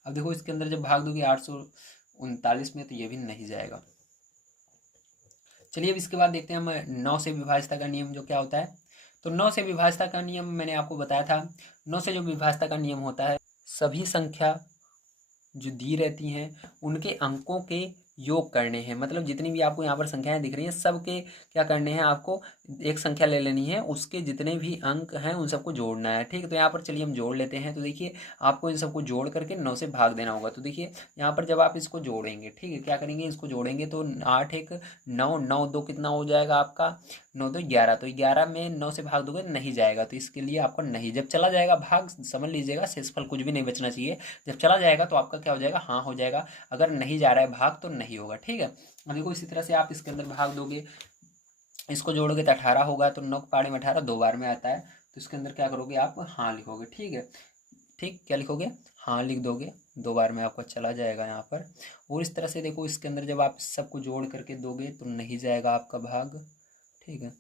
अब देखो इसके अंदर जब भाग दोगे 839 में तो ये भी नहीं जाएगा। चलिए अब इसके बाद देखते हैं हम 9 से विभाज्यता का नियम जो क्या होता है। तो 9 से विभाज्यता का नियम मैंने आपको बताया था। 9 से जो विभाज्यता का नियम होता है, सभी संख्या जो दी रहती हैं उनके अंकों के योग करने हैं। मतलब जितनी भी आपको यहाँ पर संख्याएं दिख रही हैं सबके क्या करने हैं, आपको एक संख्या ले लेनी है, उसके जितने भी अंक हैं उन सबको जोड़ना है, ठीक है। तो यहाँ पर चलिए हम जोड़ लेते हैं। तो देखिए आपको इन सबको जोड़ करके 9 से भाग देना होगा। तो देखिए यहाँ पर जब आप इसको जोड़ेंगे, ठीक है, क्या करेंगे, इसको जोड़ेंगे तो 8 एक 9, 9 2 कितना हो जाएगा आपका, 9 2 11, तो 11 में 9 से भाग दोगे नहीं जाएगा, तो इसके लिए आपको नहीं, जब चला जाएगा भाग समझ लीजिएगा शेषफल कुछ भी नहीं बचना चाहिए। जब चला जाएगा तो आपका क्या हो जाएगा, हाँ हो जाएगा। अगर नहीं जा रहा है भाग तो नहीं होगा, ठीक है। अब देखो इसी तरह से आप इसके अंदर भाग दोगे, इसको जोड़ोगे तो 18 होगा, तो 9 पाड़े में 18 2 बार में आता है, तो इसके अंदर क्या करोगे आप, हाँ लिखोगे, ठीक है, ठीक, क्या लिखोगे, हाँ लिख दोगे, 2 बार में आपका चला जाएगा यहाँ पर। और इस तरह से देखो इसके अंदर जब आप सबको जोड़ करके दोगे तो नहीं जाएगा आपका भाग, ठीक है।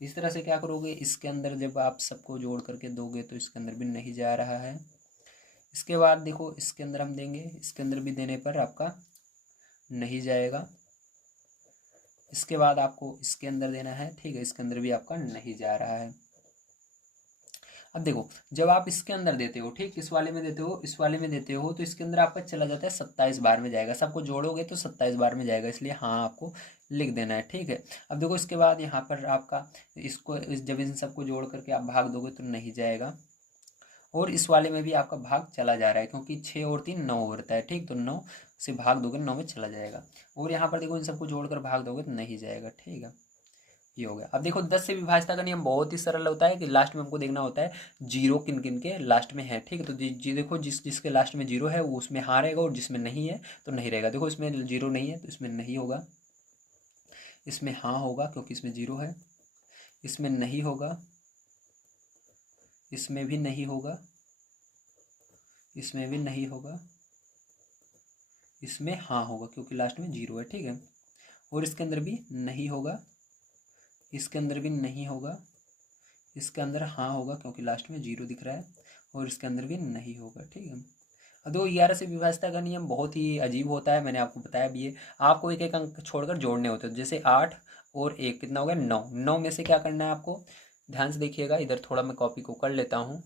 इस तरह से क्या करोगे, इसके अंदर जब आप सबको जोड़ करके दोगे तो इसके अंदर भी नहीं जा रहा है। इसके बाद देखो इसके अंदर हम देंगे, इसके अंदर भी देने पर आपका नहीं जाएगा। इसके बाद आपको इसके अंदर देना है, ठीक है, इसके अंदर भी आपका नहीं जा रहा है। अब देखो जब आप इसके अंदर देते हो, ठीक, इस वाले में देते हो, इस वाले में देते हो, तो इसके अंदर आपका चला जाता है 27 बार में जाएगा। सबको जोड़ोगे तो 27 बार में जाएगा, इसलिए हाँ आपको लिख देना है, ठीक है। अब देखो इसके बाद यहाँ पर आपका इसको जब इन सबको जोड़ करके आप भाग दोगे तो नहीं जाएगा। और इस वाले में भी आपका भाग चला जा रहा है क्योंकि 6 और 3 9 होता है, ठीक, तो 9 से भाग दोगे 9 में चला जाएगा। और यहाँ पर देखो इन सबको जोड़कर भाग दोगे तो नहीं जाएगा, ठीक है, ये हो गया। अब देखो 10 से विभाज्यता का नियम बहुत ही सरल होता है कि लास्ट में हमको देखना होता है जीरो किन किन के लास्ट में है, ठीक है। तो जी देखो जिसके लास्ट में जीरो है वो उसमें हाँ रहेगा, और जिसमें नहीं है तो नहीं रहेगा। देखो इसमें जीरो नहीं है तो इसमें नहीं होगा, इसमें हाँ होगा क्योंकि इसमें जीरो है, इसमें नहीं होगा, इसमें भी नहीं होगा, इसमें भी नहीं होगा, इसमें हाँ होगा क्योंकि लास्ट में जीरो है, ठीक है। और इसके अंदर भी नहीं होगा, इसके अंदर भी नहीं होगा, इसके अंदर हाँ होगा क्योंकि लास्ट में जीरो दिख रहा है, और इसके अंदर भी नहीं होगा, ठीक है। अब दो 11 से विभाज्यता का नियम बहुत ही अजीब होता है, मैंने आपको बताया भी है। आपको एक एक अंक छोड़कर जोड़ने होते हैं, जैसे 8 और 1 कितना हो गया 9, 9 में से क्या करना है आपको, ध्यान से देखिएगा, इधर थोड़ा मैं कॉपी को कर लेता हूँ।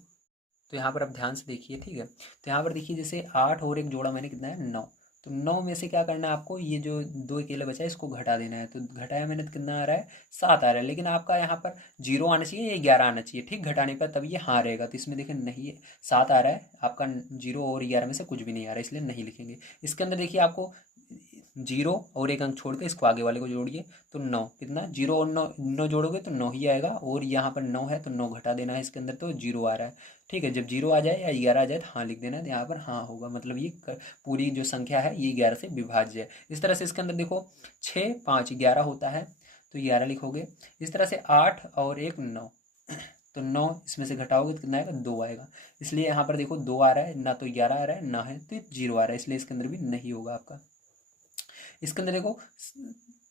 तो यहाँ पर आप ध्यान से देखिए, ठीक है। तो यहाँ पर देखिए जैसे 8 और 1 जोड़ा मैंने कितना है 9, तो 9 में से क्या करना है आपको, ये जो 2 अकेले बचा है इसको घटा देना है। तो घटाया मैंने तो कितना आ रहा है, 7 आ रहा है। लेकिन आपका यहाँ पर 0 आना चाहिए या 11 आना चाहिए, ठीक, घटाने पर तब ये हाँ रहेगा। तो इसमें देखिए नहीं है, 7 आ रहा है आपका, 0 और 11 में से कुछ भी नहीं आ रहा है, इसलिए नहीं लिखेंगे। इसके अंदर देखिए आपको 0 और एक अंक छोड़ के इसको आगे वाले को जोड़िए, तो 9, कितना, 0 और 9, 9 जोड़ोगे तो 9 ही आएगा। और यहाँ पर 9 है तो 9 घटा देना है इसके अंदर, तो 0 आ रहा है। ठीक है, जब 0 आ जाए या 11 आ जाए तो हाँ लिख देना है, तो यहाँ पर हाँ होगा, मतलब ये पूरी जो संख्या है ये 11 से विभाज्य है। इस तरह से इसके अंदर देखो 6 5 11 होता है, तो 11 लिखोगे। इस तरह से 8 और 1 9, तो 9 इसमें से घटाओगे तो कितना आएगा, 2 आएगा। इसलिए यहाँ पर देखो 2 आ रहा है, ना तो 11 आ रहा है ना है तो 0 आ रहा है, इसलिए इसके अंदर भी नहीं होगा आपका। इसके अंदर देखो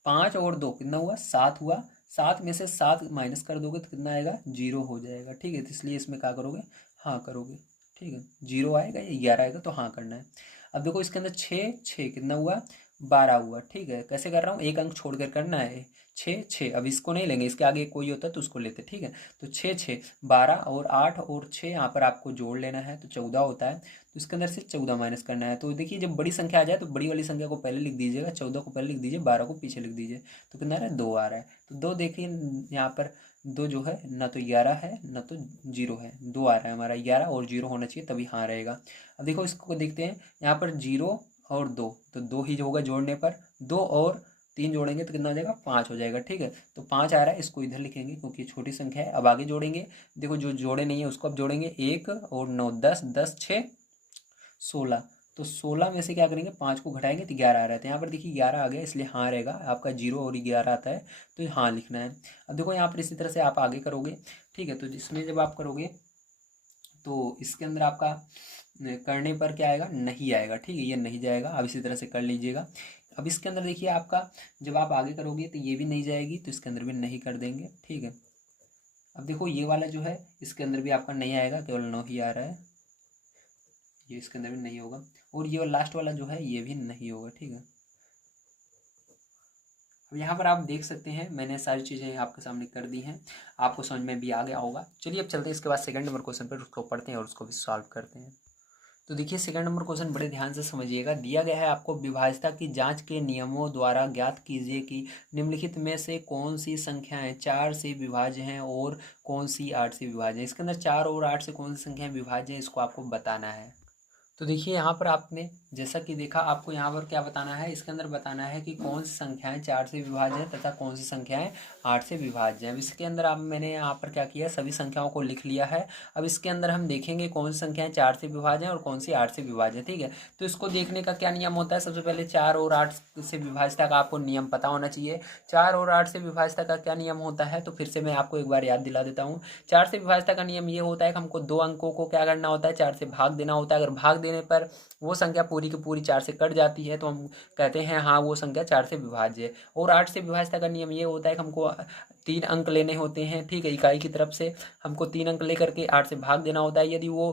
5 और 2 कितना हुआ, 7 हुआ। 7 में से 7 माइनस कर दोगे तो कितना आएगा, 0 हो जाएगा। ठीक है, तो इसलिए इसमें क्या करोगे, हाँ करोगे। ठीक है, 0 आएगा या 11 आएगा तो हाँ करना है। अब देखो इसके अंदर 6 6 कितना हुआ, 12 हुआ। ठीक है, कैसे कर रहा हूँ, एक अंक छोड़ कर करना है। 6 6, अब इसको नहीं लेंगे, इसके आगे कोई होता है तो उसको लेते। ठीक है, तो 6 6 12 और 8 और 6 यहाँ पर आपको जोड़ लेना है, तो 14 होता है। तो इसके अंदर से 14 माइनस करना है। तो देखिए जब बड़ी संख्या आ जाए तो बड़ी वाली संख्या को पहले लिख दीजिएगा, 14 को पहले लिख दीजिए, 12 को पीछे लिख दीजिए। तो कितना आ रहा है, 2 आ रहा है। तो 2 देखिए यहाँ पर 2 जो है ना तो 11 है ना तो 0 है, 2 आ रहा है हमारा, 11 और 0 होना चाहिए तभी हाँ रहेगा। अब देखो इसको देखते हैं, यहाँ पर 0 और 2, तो 2 ही जो होगा जोड़ने पर, 2 और 3 जोड़ेंगे तो कितना हो जाएगा, 5 हो जाएगा। ठीक है, तो 5 आ रहा है, इसको इधर लिखेंगे क्योंकि छोटी संख्या है। अब आगे जोड़ेंगे, देखो जो जोड़े नहीं है उसको अब जोड़ेंगे, 1 और 9 10 10 6 16, तो 16 में से क्या करेंगे, 5 को घटाएंगे तो 11 आ रहा है। तो यहाँ पर देखिए 11 आ गया, इसलिए हाँ रहेगा आपका, 0 और 11 आता है तो हाँ लिखना है। अब देखो यहाँ पर इसी तरह से आप आगे करोगे। ठीक है, तो इसमें जब आप करोगे तो इसके अंदर आपका करने पर क्या आएगा, नहीं आएगा। ठीक है, ये नहीं जाएगा, अब इसी तरह से कर लीजिएगा। अब इसके अंदर देखिए आपका जब आप आगे करोगे तो ये भी नहीं जाएगी, तो इसके अंदर भी नहीं कर देंगे। ठीक है, अब देखो ये वाला जो है इसके अंदर भी आपका नहीं आएगा, केवल 9 ही आ रहा है, ये इसके अंदर भी नहीं होगा। और ये लास्ट वाला जो है ये भी नहीं होगा। ठीक है, अब यहाँ पर आप देख सकते हैं मैंने सारी चीज़ें आपके सामने कर दी हैं, आपको समझ में भी आ गया होगा। चलिए अब चलते हैं इसके बाद सेकंड नंबर क्वेश्चन पर, उसको पढ़ते हैं और उसको भी सॉल्व करते हैं। तो देखिए सेकंड नंबर क्वेश्चन बड़े ध्यान से समझिएगा। दिया गया है आपको, विभाज्यता की जांच के नियमों द्वारा ज्ञात कीजिए कि निम्नलिखित में से कौन सी संख्याएं 4 से विभाज्य हैं और कौन सी 8 से विभाज्य हैं। इसके अंदर 4 और 8 से कौन सी संख्याएं विभाज्य हैं, इसको आपको बताना है। तो देखिए यहाँ पर आपने जैसा कि देखा, आपको यहाँ पर क्या बताना है, इसके अंदर बताना है कि कौन सी संख्याएं 4 से विभाज्य हैं तथा कौन सी संख्याएं 8 से विभाज्य हैं। अब इसके अंदर आप मैंने यहाँ पर क्या किया, सभी संख्याओं को लिख लिया है। अब इसके अंदर हम देखेंगे कौन सी संख्याएं 4 से विभाज्य हैं और कौन सी 8 से विभाज्य हैं। ठीक है, तो इसको देखने का क्या नियम होता है, सबसे पहले 4 और 8 से विभाज्यता का आपको नियम पता होना चाहिए। 4 और 8 से विभाज्यता का क्या नियम होता है, तो फिर से मैं आपको एक बार याद दिला देता हूँ। 4 से विभाज्यता का नियम ये होता है कि हमको 2 अंकों को क्या करना होता है, 4 से भाग देना होता है। अगर भाग देने पर वो संख्या पूरी की पूरी 4 से कट जाती है तो हम कहते हैं हाँ वो संख्या 4 से विभाज्य है। और 8 से विभाज्यता का नियम ये होता है कि हमको 3 अंक लेने होते हैं। ठीक है, इकाई की तरफ से हमको 3 अंक लेकर के 8 से भाग देना होता है। यदि वो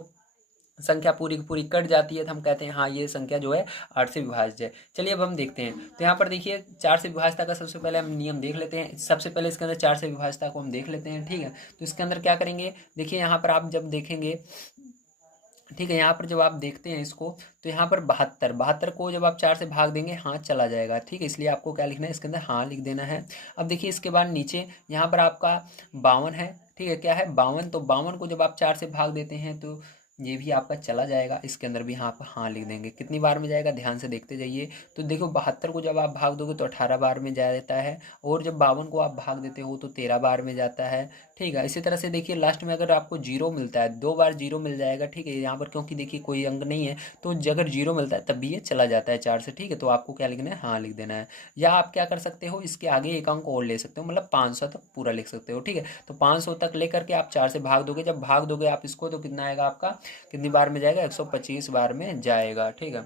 संख्या पूरी की पूरी कट जाती है तो हम कहते हैं हाँ ये संख्या जो है 8 से विभाज्य है। चलिए अब हम देखते हैं, तो यहाँ पर देखिए 4 से विभाज्यता का सबसे पहले हम नियम देख लेते हैं। सबसे पहले इसके अंदर 4 से विभाज्यता को हम देख लेते हैं। ठीक है, तो इसके अंदर क्या करेंगे, देखिए यहाँ पर आप जब देखेंगे, ठीक है, यहाँ पर जब आप देखते हैं इसको, तो यहाँ पर 72 72 को जब आप 4 से भाग देंगे हाँ चला जाएगा। ठीक है, इसलिए आपको क्या लिखना है, इसके अंदर हाँ लिख देना है। अब देखिए इसके बाद नीचे यहाँ पर आपका 52 है। ठीक है, क्या है 52, तो 52 को जब आप 4 से भाग देते हैं तो ये भी आपका चला जाएगा, इसके अंदर भी हाँ आप हाँ लिख देंगे। कितनी बार में जाएगा, ध्यान से देखते जाइए। तो देखो 72 को जब आप भाग दोगे तो 18 बार में जा देता है, और जब 52 को आप भाग देते हो तो 13 बार में जाता है। ठीक है, इसी तरह से देखिए लास्ट में अगर आपको 0 मिलता है, 2 बार 0 मिल जाएगा। ठीक है, यहाँ पर क्योंकि देखिए कोई अंक नहीं है तो अगर 0 मिलता है तब भी ये चला जाता है 4 से। ठीक है, तो आपको क्या लिखना है, हाँ लिख देना है। या आप क्या कर सकते हो, इसके आगे एक अंक और ले सकते हो, मतलब 500 तक पूरा लिख सकते हो। ठीक है, तो 500 तक लेकर के आप 4 से भाग दोगे, जब भाग दोगे आप इसको तो कितना आएगा आपका, कितनी बार में जाएगा, 125 बार में जाएगा। ठीक है,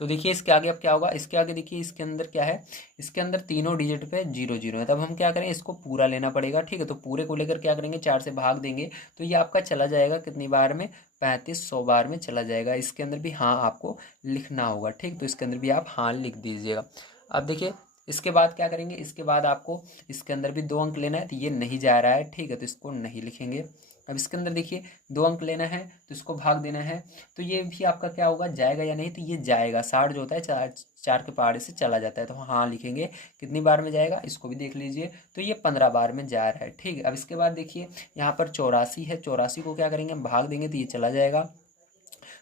तो देखिए इसके आगे अब क्या होगा, इसके आगे देखिए इसके अंदर क्या है, इसके अंदर तीनों डिजिट पे 0 0 है। तब हम क्या करें, इसको पूरा लेना पड़ेगा। ठीक है, तो पूरे को लेकर क्या करेंगे, 4 से भाग देंगे तो ये आपका चला जाएगा कितनी बार में, 3500 बार में चला जाएगा। इसके अंदर भी हाँ आपको लिखना होगा। ठीक, तो इसके अंदर भी आप हाँ लिख दीजिएगा। अब देखिए इसके बाद क्या करेंगे, इसके बाद आपको इसके अंदर भी 2 अंक लेना है, तो ये नहीं जा रहा है, ठीक है, तो इसको नहीं लिखेंगे। अब इसके अंदर देखिए 2 अंक लेना है तो इसको भाग देना है, तो ये भी आपका क्या होगा, जाएगा या नहीं, तो ये जाएगा। 60 जो होता है 4 के पहाड़े से चला जाता है, तो हाँ लिखेंगे। कितनी बार में जाएगा इसको भी देख लीजिए, तो ये 15 बार में जा रहा है, ठीक है। अब इसके बाद देखिए यहाँ पर 84 है, 84 को क्या करेंगे, भाग देंगे तो ये चला जाएगा,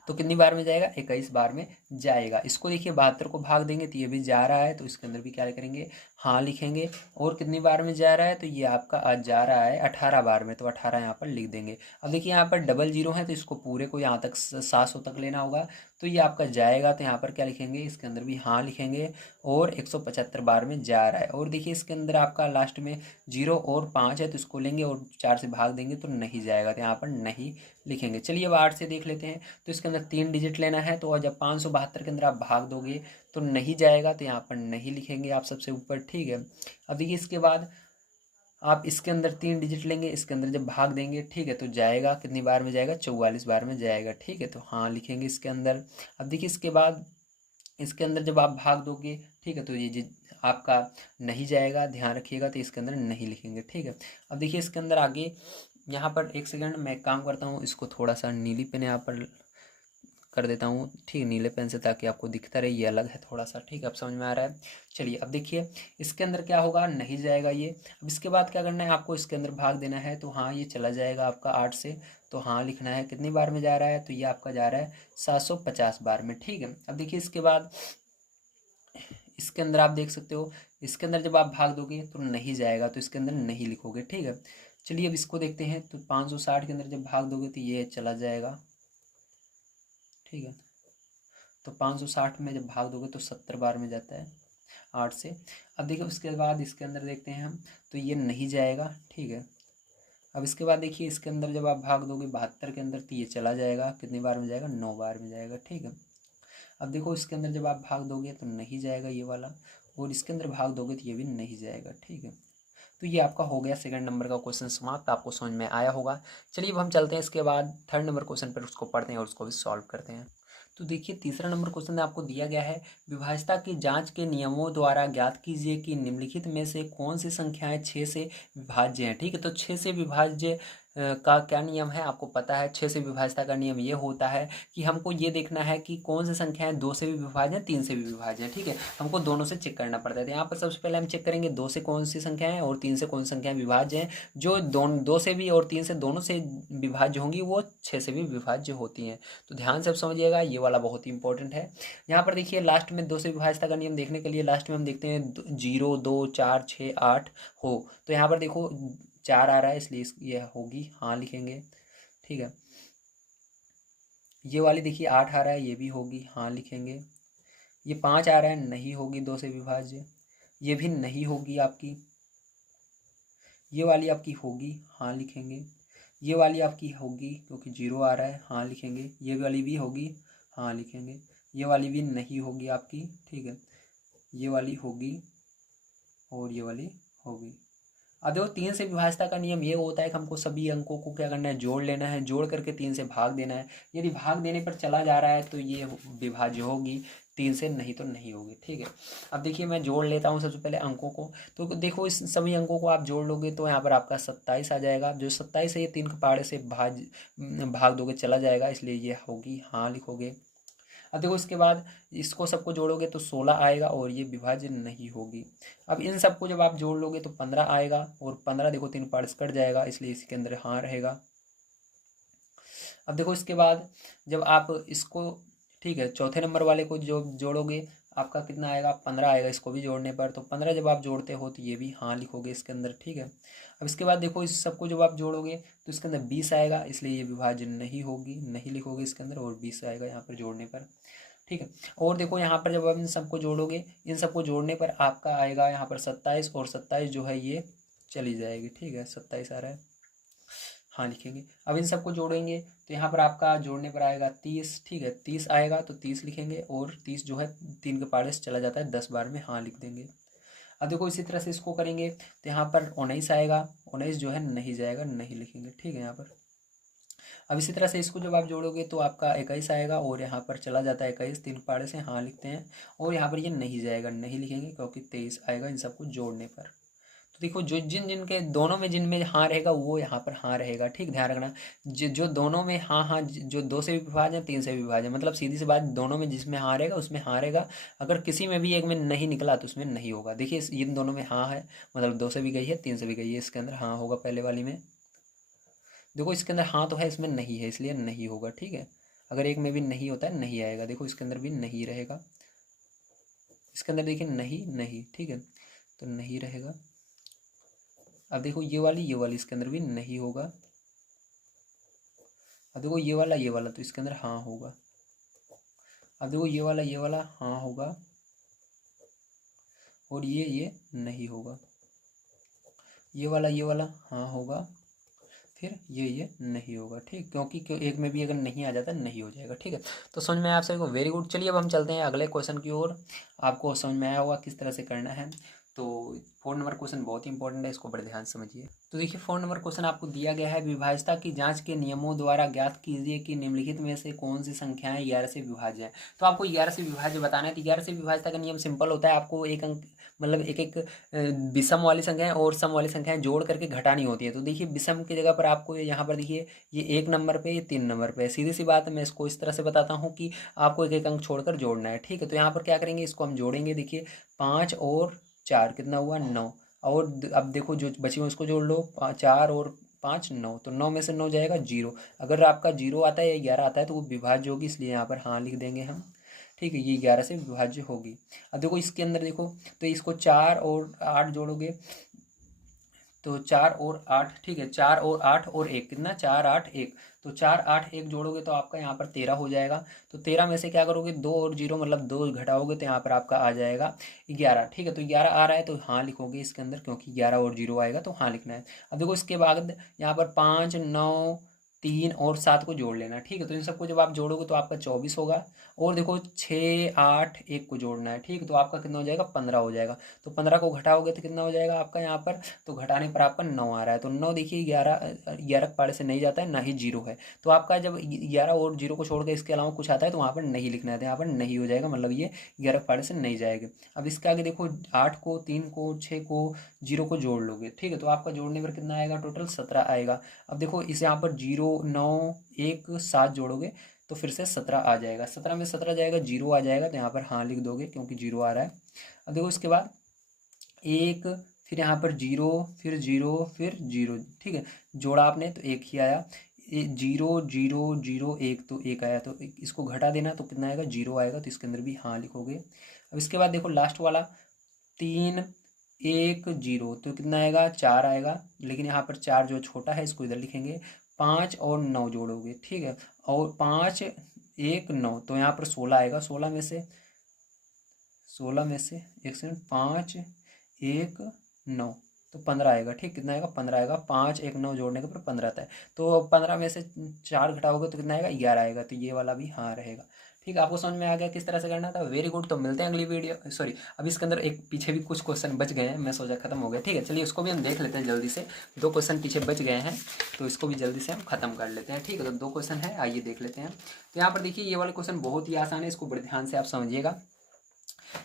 तो कितनी बार में जाएगा, 21 बार में जाएगा। इसको देखिए 72 को भाग देंगे तो ये भी जा रहा है, तो इसके अंदर भी क्या करेंगे, हाँ लिखेंगे। और कितनी बार में जा रहा है, तो ये आपका आज जा रहा है 18 बार में, तो 18 यहाँ पर लिख देंगे। अब देखिए यहाँ पर डबल जीरो है, तो इसको पूरे को यहाँ तक 700 तक लेना होगा, तो ये आपका जाएगा, तो यहाँ पर क्या लिखेंगे, इसके अंदर भी हाँ लिखेंगे। और 175 बार में जा रहा है। और देखिए इसके अंदर आपका लास्ट में 0 और 5 है, तो इसको लेंगे और 4 से भाग देंगे तो नहीं जाएगा, तो यहाँ पर नहीं लिखेंगे। चलिए अब 8 से देख लेते हैं, तो इसके अंदर 3 डिजिट लेना है, तो जब 572 के अंदर आप भाग दोगे तो नहीं जाएगा, तो यहाँ पर नहीं लिखेंगे आप सबसे ऊपर, ठीक है। अब देखिए इसके बाद आप इसके अंदर 3 डिजिट लेंगे, इसके अंदर जब भाग देंगे, ठीक है, तो जाएगा, कितनी बार में जाएगा, 44 बार में जाएगा, ठीक है, तो हाँ लिखेंगे इसके अंदर। अब देखिए इसके बाद इसके अंदर जब आप भाग दोगे, ठीक है, तो ये आपका नहीं जाएगा, ध्यान रखिएगा, तो इसके अंदर नहीं लिखेंगे, ठीक है। अब देखिए इसके अंदर आगे यहाँ पर एक सेकंड मैं एक काम करता हूँ, इसको थोड़ा सा नीली पेन यहाँ पर कर देता हूँ, ठीक, नीले पेन से, ताकि आपको दिखता रहे ये अलग है थोड़ा सा, ठीक है, अब समझ में आ रहा है। चलिए अब देखिए इसके अंदर क्या होगा, नहीं जाएगा ये। अब इसके बाद क्या करना है, आपको इसके अंदर भाग देना है, तो हाँ ये चला जाएगा आपका 8 से, तो हाँ लिखना है। कितनी बार में जा रहा है, तो ये आपका जा रहा है 750 बार में, ठीक है। अब देखिए इसके बाद इसके अंदर आप देख सकते हो, इसके अंदर जब आप भाग दोगे तो नहीं जाएगा, तो इसके अंदर नहीं लिखोगे, ठीक है। चलिए अब इसको देखते हैं, तो 560 के अंदर जब भाग दोगे तो ये चला जाएगा, ठीक है। तो 560 में जब भाग दोगे तो 70 बार में जाता है 8 से। अब देखिए उसके बाद इसके अंदर देखते हैं हम, तो ये नहीं जाएगा, ठीक है। अब इसके बाद देखिए इसके अंदर जब आप भाग दोगे 72 के अंदर, तो ये चला जाएगा, कितनी बार में जाएगा, 9 बार में जाएगा, ठीक है। अब देखो इसके अंदर जब आप भाग दोगे तो नहीं जाएगा ये वाला, और इसके अंदर भाग दोगे तो ये भी नहीं जाएगा, ठीक है। तो ये आपका हो गया सेकंड नंबर का क्वेश्चन समाप्त, आपको समझ में आया होगा। चलिए अब हम चलते हैं इसके बाद थर्ड नंबर क्वेश्चन पर, उसको पढ़ते हैं और उसको भी सॉल्व करते हैं। तो देखिए तीसरा नंबर क्वेश्चन आपको दिया गया है, विभाज्यता की जांच के नियमों द्वारा ज्ञात कीजिए कि निम्नलिखित में से कौन सी संख्याएं 6 से विभाज्य हैं, ठीक है। तो 6 से विभाज्य का क्या नियम है आपको पता है। 6 से विभाज्यता का नियम ये होता है कि हमको ये देखना है कि कौन सी संख्याएं 2 से भी विभाज्य हैं, 3 से भी विभाज्य हैं, ठीक है। हमको दोनों से चेक करना पड़ता है। तो यहाँ पर सबसे पहले हम चेक करेंगे 2 से कौन सी संख्याएं और 3 से कौन सी संख्याएं विभाज्य हैं। जो 2 से भी और 3 से दोनों से विभाज्य होंगी वो 6 से भी विभाज्य होती हैं। तो ध्यान से अब समझिएगा, ये वाला बहुत ही इंपॉर्टेंट है। यहाँ पर देखिए लास्ट में 2 से विभाज्यता का नियम देखने के लिए लास्ट में हम देखते हैं 0 2 4 6 8 हो, तो यहाँ पर देखो 4 आ रहा है, इसलिए ये होगी, हाँ लिखेंगे, ठीक है। ये वाली देखिए 8 आ रहा है, ये भी होगी, हाँ लिखेंगे। ये 5 आ रहा है, नहीं होगी 2 से विभाज्य, ये भी नहीं होगी आपकी। ये वाली आपकी होगी, हाँ लिखेंगे। ये वाली आपकी होगी क्योंकि 0 आ रहा है, हाँ लिखेंगे। ये वाली भी होगी, हाँ लिखेंगे। ये वाली भी नहीं होगी आपकी, ठीक है। ये वाली होगी और ये वाली होगी। अब देखो 3 से विभाज्यता का नियम ये होता है कि हमको सभी अंकों को क्या करना है, जोड़ लेना है, जोड़ करके 3 से भाग देना है। यदि भाग देने पर चला जा रहा है तो ये विभाज्य होगी, 3 से नहीं तो नहीं होगी, ठीक है। अब देखिए मैं जोड़ लेता हूँ सबसे पहले अंकों को, तो देखो इस सभी अंकों को आप जोड़ लोगे तो यहाँ पर आपका 27 आ जाएगा। जो 27 है ये 3 के पहाड़े से भाग दोगे चला जाएगा, इसलिए ये होगी, हाँ लिखोगे। अब देखो इसके बाद इसको सबको जोड़ोगे तो 16 आएगा और ये विभाज्य नहीं होगी। अब इन सबको जब आप जोड़ लोगे तो 15 आएगा, और 15 देखो 3 पार्ट्स कट जाएगा, इसलिए इसके अंदर हाँ रहेगा। अब देखो इसके बाद जब आप इसको, ठीक है, चौथे नंबर वाले को जो जोड़ोगे आपका कितना आएगा, 15 आएगा इसको भी जोड़ने पर। तो 15 जब आप जोड़ते हो तो ये भी हाँ लिखोगे इसके अंदर, ठीक है। अब इसके बाद देखो इस सबको जब आप जोड़ोगे तो इसके अंदर 20 आएगा, इसलिए ये विभाजन नहीं होगी, नहीं लिखोगे इसके अंदर, और 20 आएगा यहाँ पर जोड़ने पर, ठीक है। और देखो यहाँ पर जब आप इन सबको जोड़ोगे, इन सबको जोड़ने पर आपका आएगा यहाँ पर 27, और 27 जो है ये चली जाएगी, ठीक है। 27 आ रहा है, हाँ लिखेंगे। अब इन सबको जोड़ेंगे तो यहाँ पर आपका जोड़ने पर आएगा 30, ठीक है। 30 आएगा तो 30 लिखेंगे, और 30 जो है 3 के पहाड़े से चला जाता है, 10 बार में हाँ लिख देंगे। अब देखो इसी तरह से इसको करेंगे तो यहाँ पर 19 आएगा, 19 जो है नहीं जाएगा, नहीं लिखेंगे, ठीक है यहाँ पर। अब इसी तरह से इसको जब आप जोड़ोगे तो आपका 21 आएगा और यहाँ पर चला जाता है 21, 3 पाड़े से हाँ लिखते हैं, और यहाँ पर ये नहीं जाएगा, नहीं लिखेंगे क्योंकि 23 आएगा इन सबको जोड़ने पर। तो देखो जो जिन जिन के दोनों में जिनमें हाँ रहेगा वो यहाँ पर हाँ रहेगा, ठीक, ध्यान रखना। जो दोनों में हाँ हाँ, जो 2 से भी विभाजन है 3 से भी विभाजन, मतलब सीधी सी बात, दोनों में जिसमें हाँ रहेगा उसमें हाँ रहेगा। अगर किसी में भी एक में नहीं निकला तो उसमें नहीं होगा। देखिए इन दोनों में हाँ है, मतलब 2 से भी गई है 3 से भी गई है, इसके अंदर हाँ होगा पहले वाली में। देखो इसके अंदर हाँ तो है, इसमें नहीं है, इसलिए नहीं होगा, ठीक है। अगर एक में भी नहीं होता है नहीं आएगा, देखो इसके अंदर भी नहीं रहेगा, इसके अंदर देखिए नहीं नहीं, ठीक है, तो नहीं रहेगा। अब देखो ये वाली इसके अंदर भी नहीं होगा। अब देखो ये वाला तो इसके अंदर हाँ होगा। अब देखो ये वाला हाँ होगा, और ये नहीं होगा। ये वाला हाँ होगा, फिर ये नहीं होगा, ठीक, क्योंकि एक में भी अगर नहीं आ जाता नहीं हो जाएगा, ठीक है। तो समझ में आया आप सभी को, वेरी गुड। चलिए अब हम चलते हैं अगले क्वेश्चन की ओर। आपको समझ में आया होगा किस तरह से करना है। तो 4 नंबर क्वेश्चन बहुत ही इंपॉर्टेंट है, इसको बड़े ध्यान से समझिए। तो देखिए 4 नंबर क्वेश्चन आपको दिया गया है, विभाज्यता की जांच के नियमों द्वारा ज्ञात कीजिए कि निम्नलिखित में से कौन सी संख्याएं 11 से विभाज्य हैं। तो आपको 11 से विभाज्य बताना है। तो 11 से विभाज्यता का नियम सिंपल होता है, आपको एक अंक मतलब एक एक विषम वाली संख्याएं और सम वाली संख्याएं जोड़ करके घटानी होती है। तो देखिए विषम की जगह पर आपको यहाँ पर देखिए ये 1 नंबर पे, ये 3 नंबर पे, सीधी सी बात है। मैं इसको इस तरह से बताता हूँ कि आपको एक एक अंक छोड़कर जोड़ना है, ठीक है। तो यहाँ पर क्या करेंगे, इसको हम जोड़ेंगे। देखिए 5 और 4 कितना हुआ 9, और अब देखो जो बची हुई उसको जोड़ लो, 4 और 5 9, तो 9 में से 9 जाएगा 0। अगर आपका 0 आता है या 11 आता है तो वो विभाज्य होगी, इसलिए यहाँ पर हाँ लिख देंगे हम, ठीक है। ये 11 से विभाज्य होगी। अब देखो इसके अंदर देखो, तो इसको 4 और 8 जोड़ोगे तो 4 और 8, ठीक है, 4 और 8 और 1 कितना, 4 8 1, तो 4 8 1 जोड़ोगे तो आपका यहाँ पर 13 हो जाएगा। तो 13 में से क्या करोगे, 2 और 0 मतलब 2 घटाओगे तो यहाँ पर आपका आ जाएगा 11, ठीक है। तो 11 आ रहा है तो हाँ लिखोगे इसके अंदर, क्योंकि 11 और 0 आएगा तो हाँ लिखना है। अब देखो इसके बाद यहाँ पर 5 9 3 और 7 को जोड़ लेना, ठीक है। तो इन सबको जब आप जोड़ोगे तो आपका 24 होगा। और देखो 6 8 1 को जोड़ना है, ठीक है, तो आपका कितना हो जाएगा 15 हो जाएगा। तो 15 को घटाओगे तो कितना हो जाएगा आपका यहाँ पर, तो घटाने पर आपका 9 आ रहा है। तो 9 देखिए 11 के पारे से नहीं जाता है, ना ही 0 है। तो आपका जब 11 और 0 को छोड़ के इसके अलावा कुछ आता है तो वहाँ पर नहीं लिखना है, तो यहाँ पर नहीं हो जाएगा, मतलब ये 11 के पारे से नहीं जाएगा। अब इसके आगे देखो 8 को 3 को 6 को 0 को जोड़ लोगे, ठीक है, तो आपका जोड़ने पर कितना आएगा, टोटल 17 आएगा। अब देखो इस यहाँ पर 0 9 1 7 जोड़ोगे तो फिर से 17 आ जाएगा। 17 में 17 जाएगा 0 आ जाएगा, तो यहाँ पर हाँ लिख दोगे क्योंकि 0 आ रहा है। अब देखो इसके बाद 1, फिर यहाँ पर 0, फिर 0, फिर 0, ठीक है, जोड़ा आपने तो 1 ही आया। 0 0 0 1, तो 1 आया, तो इसको घटा देना तो कितना आएगा 0 आएगा, तो इसके अंदर भी हाँ लिखोगे। अब इसके बाद देखो लास्ट वाला 3 1 0, तो कितना आएगा 4 आएगा, लेकिन यहाँ पर 4 जो छोटा है इसको इधर लिखेंगे। 5 और 9 जोड़ोगे, ठीक है, और 5 1 9, तो यहाँ पर 16 आएगा। 16 में से 1 सेकंड, 5 1 9, तो 15 आएगा, ठीक, कितना आएगा 15 आएगा। 5 1 9 जोड़ने के ऊपर 15 आता है, तो 15 में से 4 घटाओगे तो कितना आएगा 11 आएगा, तो ये वाला भी हाँ रहेगा, ठीक है। आपको समझ में आ गया किस तरह से करना था, वेरी गुड। तो मिलते हैं अगली वीडियो, सॉरी अब इसके अंदर एक पीछे भी कुछ क्वेश्चन बच गए हैं, मैं सोचा खत्म हो गया, ठीक है। चलिए उसको भी हम देख लेते हैं जल्दी से, 2 क्वेश्चन पीछे बच गए हैं तो इसको भी जल्दी से हम खत्म कर लेते हैं, ठीक है। तो 2 क्वेश्चन है, आइए देख लेते हैं। तो यहाँ पर देखिए ये वाले क्वेश्चन बहुत ही आसान है, इसको बड़े ध्यान से आप समझिएगा।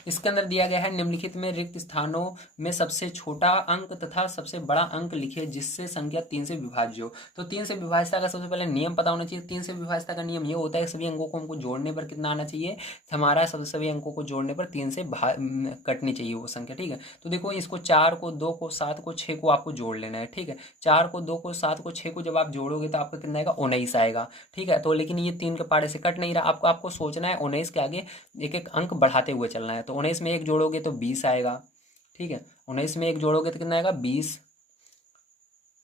इसके अंदर दिया गया है, निम्नलिखित में रिक्त स्थानों में सबसे छोटा अंक तथा सबसे बड़ा अंक लिखे जिससे संख्या 3 से विभाज्य हो। तो 3 से विभाज्यता का सबसे पहले नियम पता होना चाहिए। 3 से विभाज्यता का नियम ये होता है, सभी अंकों को हमको जोड़ने पर कितना आना चाहिए, हमारा सभी अंकों को जोड़ने पर 3 से कटनी चाहिए वो संख्या, ठीक है। तो देखो इसको 4 को 2 को 7 को 6 को आपको जोड़ लेना है, ठीक है। 4 को 2 को 7 को 6 को जब आप जोड़ोगे तो आपका कितना आएगा 19 आएगा, ठीक है। तो लेकिन ये 3 के पारे से कट नहीं रहा, आपको सोचना है 19 के आगे एक एक अंक बढ़ाते हुए चलना है। तो 19 में 1 जोड़ोगे तो 20 आएगा, ठीक है। 19 में 1 जोड़ोगे तो कितना आएगा 20,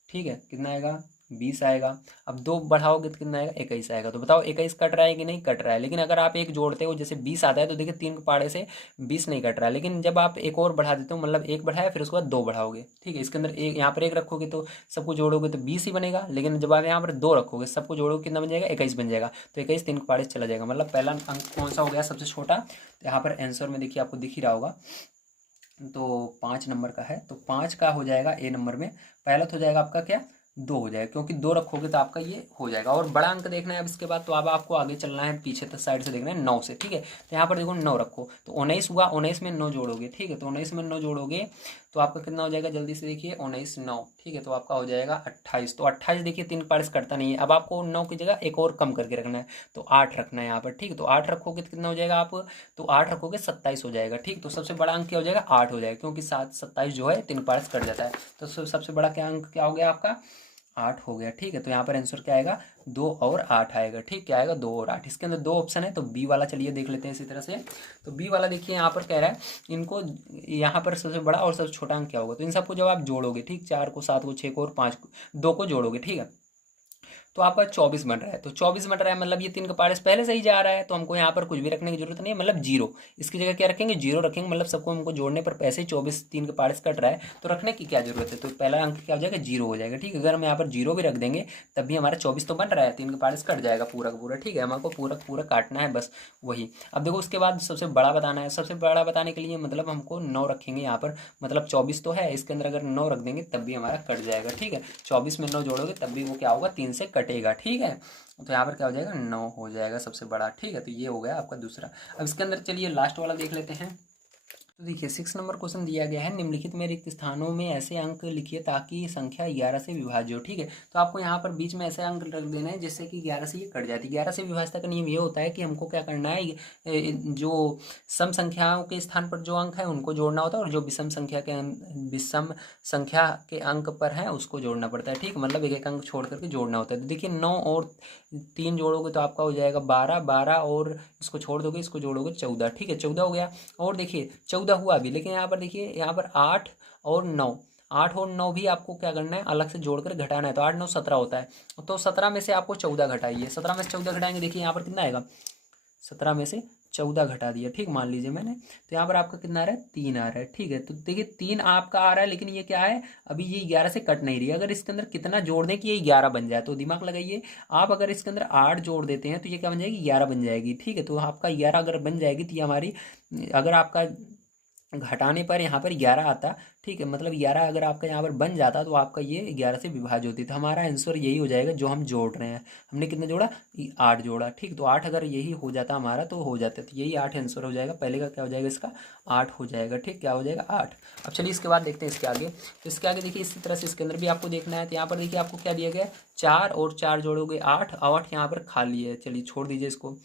ठीक है, कितना आएगा 20 आएगा। अब 2 बढ़ाओगे तो कितना आएगा 21 आएगा। तो बताओ 21 कट रहा है कि नहीं कट रहा है। लेकिन अगर आप 1 जोड़ते हो जैसे 20 आता है तो देखिए 3 के पाड़े से 20 नहीं कट रहा है। लेकिन जब आप एक और बढ़ा देते हो, मतलब 1 बढ़ाया फिर उसके बाद 2 बढ़ाओगे, ठीक है, इसके अंदर एक यहाँ पर 1 रखोगे तो सबको जोड़ोगे तो 20 ही बनेगा। लेकिन जब आप यहाँ पर 2 रखोगे सबको जोड़ोगे कितना बन जाएगा 21 बन जाएगा। तो 21 3 के पाड़े से चला जाएगा, मतलब पहला अंक कौन सा हो गया सबसे छोटा। तो यहाँ पर आंसर में देखिए आपको दिख ही रहा होगा, तो 5 नंबर का है, तो 5 का हो जाएगा ए नंबर में। पहला तो हो जाएगा आपका क्या 2 हो जाएगा, क्योंकि 2 रखोगे तो आपका ये हो जाएगा। और बड़ा अंक देखना है अब इसके बाद, तो अब आपको आगे चलना है, पीछे तक साइड से देखना है 9 से, ठीक है। तो यहाँ पर देखो 9 रखो, तो 19 हुआ, 19 में 9 जोड़ोगे, ठीक है। तो 19 में 9 जोड़ोगे तो आपका कितना हो जाएगा, जल्दी से देखिए, 19 9, ठीक है। तो आपका हो जाएगा 28। तो 28 देखिए 3 पार्ट्स करता नहीं है, अब आपको 9 की जगह एक और कम करके रखना है, तो 8 रखना है यहाँ पर, ठीक है। तो 8 रखोगे तो कितना हो जाएगा आप, तो 8 रखोगे 27 हो जाएगा, ठीक। तो सबसे बड़ा अंक क्या हो जाएगा, 8 हो जाएगा, क्योंकि 27 जो है 3 पार्ट्स कट जाता है। तो सबसे बड़ा क्या अंक क्या हो गया आपका, 8 हो गया, ठीक है। तो यहाँ पर आंसर क्या आएगा, 2 और 8 आएगा, ठीक। क्या आएगा, 2 और 8। इसके अंदर 2 ऑप्शन है, तो बी वाला चलिए देख लेते हैं इसी तरह से। तो बी वाला देखिए यहाँ पर कह रहा है इनको, यहाँ पर सबसे बड़ा और सबसे छोटा अंक क्या होगा, तो इन सबको जब आप जोड़ोगे, ठीक, 4 को 7 को 6 को और 5 को 2 को जोड़ोगे, ठीक है, तो आपका 24 बन रहा है। तो 24 बन रहा है मतलब ये 3 का पार्ट्स पहले से ही जा रहा है, तो हमको यहाँ पर कुछ भी रखने की जरूरत नहीं है, मतलब जीरो। इसकी जगह क्या रखेंगे, जीरो रखेंगे, मतलब सबको हमको जोड़ने पर पैसे ही 24 3 का पार्ट्स कट रहा है, तो रखने की क्या जरूरत है। तो पहला अंक क्या हो जाएगा, जीरो हो जाएगा, ठीक है। अगर हम यहाँ पर जीरो भी रख देंगे तब भी हमारा 24 तो बन रहा है, 3 का पार्ट्स कट जाएगा पूरा का पूरा, ठीक है। हमको पूरा पूरा काटना है बस वही। अब देखो उसके बाद सबसे बड़ा बताना है, सबसे बड़ा बताने के लिए मतलब हमको 9 रखेंगे यहाँ पर, मतलब 24 तो है, इसके अंदर अगर 9 रख देंगे तब भी हमारा कट जाएगा, ठीक है। 24 में 9 जोड़ोगे तब भी वो क्या होगा, 3 से कटेगा, ठीक है। तो यहाँ पर क्या हो जाएगा, 9 हो जाएगा सबसे बड़ा, ठीक है। तो ये हो गया आपका दूसरा। अब इसके अंदर चलिए लास्ट वाला देख लेते हैं। तो देखिए 6 नंबर क्वेश्चन दिया गया है, निम्नलिखित में रिक्त स्थानों में ऐसे अंक लिखिए ताकि संख्या 11 से विभाज्य हो, ठीक है। तो आपको यहाँ पर बीच में ऐसे अंक रख देना है जिससे कि 11 से ये कट जाती है। 11 से विभाज्यता का नियम ये होता है कि हमको क्या करना है, जो सम संख्याओं के स्थान पर जो अंक है उनको जोड़ना होता है, और जो विषम संख्या के अंक पर है उसको जोड़ना पड़ता है, ठीक। मतलब एक एक अंक छोड़ करके जोड़ना होता है। तो देखिए 9 और 3 जोड़ोगे तो आपका हो जाएगा 12, 12 और इसको छोड़ दोगे, इसको जोड़ोगे 14, ठीक है। 14 हो गया। और देखिए 14 हुआ अभी, लेकिन यहाँ पर देखिए यहाँ पर 8 और 9, 8 और 9 भी आपको क्या करना है, अलग से जोड़कर घटाना है। तो 8 9 17 होता है, तो 17 में से आपको 14 घटाइए। 17 में से 14 घटाएंगे, देखिए यहाँ पर कितना आएगा, 17 में से 14 घटा दिया, ठीक, मान लीजिए मैंने। तो यहाँ पर आपका कितना आ रहा है, 3 आ रहा है, ठीक है। तो देखिए 3 आपका आ रहा है, लेकिन ये क्या है, अभी ये 11 से कट नहीं रही है। अगर इसके अंदर कितना जोड़ दें कि ये 11 बन जाए, तो दिमाग लगाइए आप, अगर इसके अंदर 8 जोड़ देते हैं तो ये क्या बन जाएगी, 11 बन जाएगी, ठीक है। तो आपका 11 अगर बन जाएगी तो ये हमारी, अगर आपका घटाने पर यहाँ पर 11 आता, ठीक है, मतलब 11 अगर आपका यहाँ पर बन जाता तो आपका ये 11 से विभाज्य होती। तो हमारा आंसर यही हो जाएगा जो हम जोड़ रहे हैं। हमने कितना जोड़ा, 8 जोड़ा, ठीक। तो 8 अगर यही हो जाता हमारा तो हो जाता, तो यही 8 आंसर हो जाएगा। पहले का क्या हो जाएगा, इसका 8 हो जाएगा, ठीक। क्या हो जाएगा, 8। अब चलिए इसके बाद देखते हैं इसके आगे। तो इसके आगे देखिए इसी तरह से इसके अंदर भी आपको देखना है। तो यहाँ पर देखिए आपको क्या दिया गया है, 4 और 4 जोड़ोगे 8, 8 यहाँ पर खाली है, चलिए छोड़ दीजिए इसको,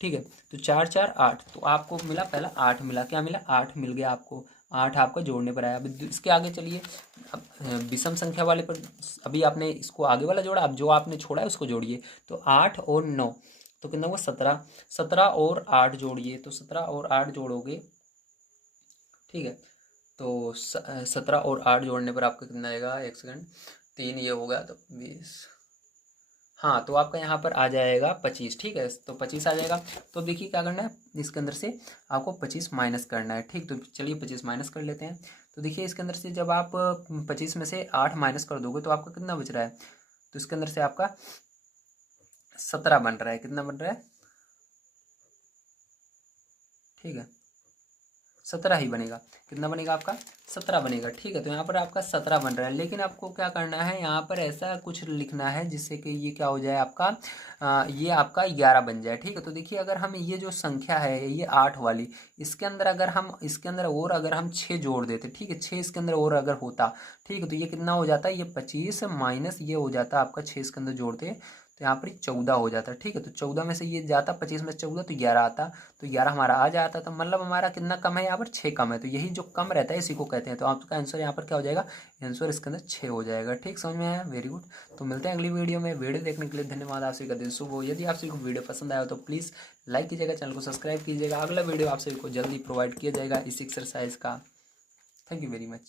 ठीक है। तो 4 4 8, तो आपको मिला पहला 8 मिला, क्या मिला, 8 मिल गया आपको, 8 आपका जोड़ने पर आया। अब इसके आगे चलिए, अब विषम संख्या वाले पर, अभी आपने इसको आगे वाला जोड़ा, अब जो आपने छोड़ा है उसको जोड़िए। तो 8 और 9, तो कितना हुआ, 17, 17 और 8 जोड़िए, तो 17 और 8 जोड़ोगे, ठीक है। तो 17 और 8 जोड़ने पर आपका कितना आएगा, एक सेकंड, 3 ये होगा तो 20, हाँ, तो आपका यहाँ पर आ जाएगा 25, ठीक है। तो 25 आ जाएगा। तो देखिए क्या करना है, इसके अंदर से आपको 25 माइनस करना है, ठीक। तो चलिए 25 माइनस कर लेते हैं। तो देखिए इसके अंदर से जब आप 25 में से 8 माइनस कर दोगे तो आपका कितना बच रहा है, तो इसके अंदर से आपका 17 बन रहा है, कितना बन रहा है, ठीक है, 17 ही बनेगा। कितना बनेगा आपका, 17 बनेगा, ठीक है। तो यहाँ पर आपका 17 बन रहा है, लेकिन आपको क्या करना है, यहाँ पर ऐसा कुछ लिखना है जिससे कि ये क्या हो जाए आपका, ये आपका 11 बन जाए, ठीक है। तो देखिए अगर हम ये जो संख्या है ये 8 वाली, इसके अंदर अगर हम इसके अंदर और अगर हम 6 जोड़ देते, ठीक है, 6 इसके अंदर और अगर होता, ठीक है, तो ये कितना हो जाता है, ये 25 माइनस ये हो जाता आपका 6 इसके अंदर जोड़ते, तो यहाँ पर 14 हो जाता, ठीक है। तो 14 में से ये जाता, 25 में से 14 तो 11 आता, तो 11 हमारा आ जाता। तो मतलब हमारा कितना कम है, यहाँ पर 6 कम है। तो यही जो कम रहता है इसी को कहते हैं। तो आपका आंसर यहाँ पर क्या हो जाएगा, आंसर इसके अंदर 6 हो जाएगा, ठीक। समझ में आया, वेरी गुड। तो मिलते हैं अगली वीडियो में। वीडियो देखने के लिए धन्यवाद। आप सभी का दिन शुभ हो। यदि आप सभी को वीडियो पसंद आया तो प्लीज़ लाइक कीजिएगा, चैनल को सब्सक्राइब कीजिएगा। अगला वीडियो आप सभी को जल्दी प्रोवाइड किया जाएगा इस एक्सरसाइज का। Thank you very much.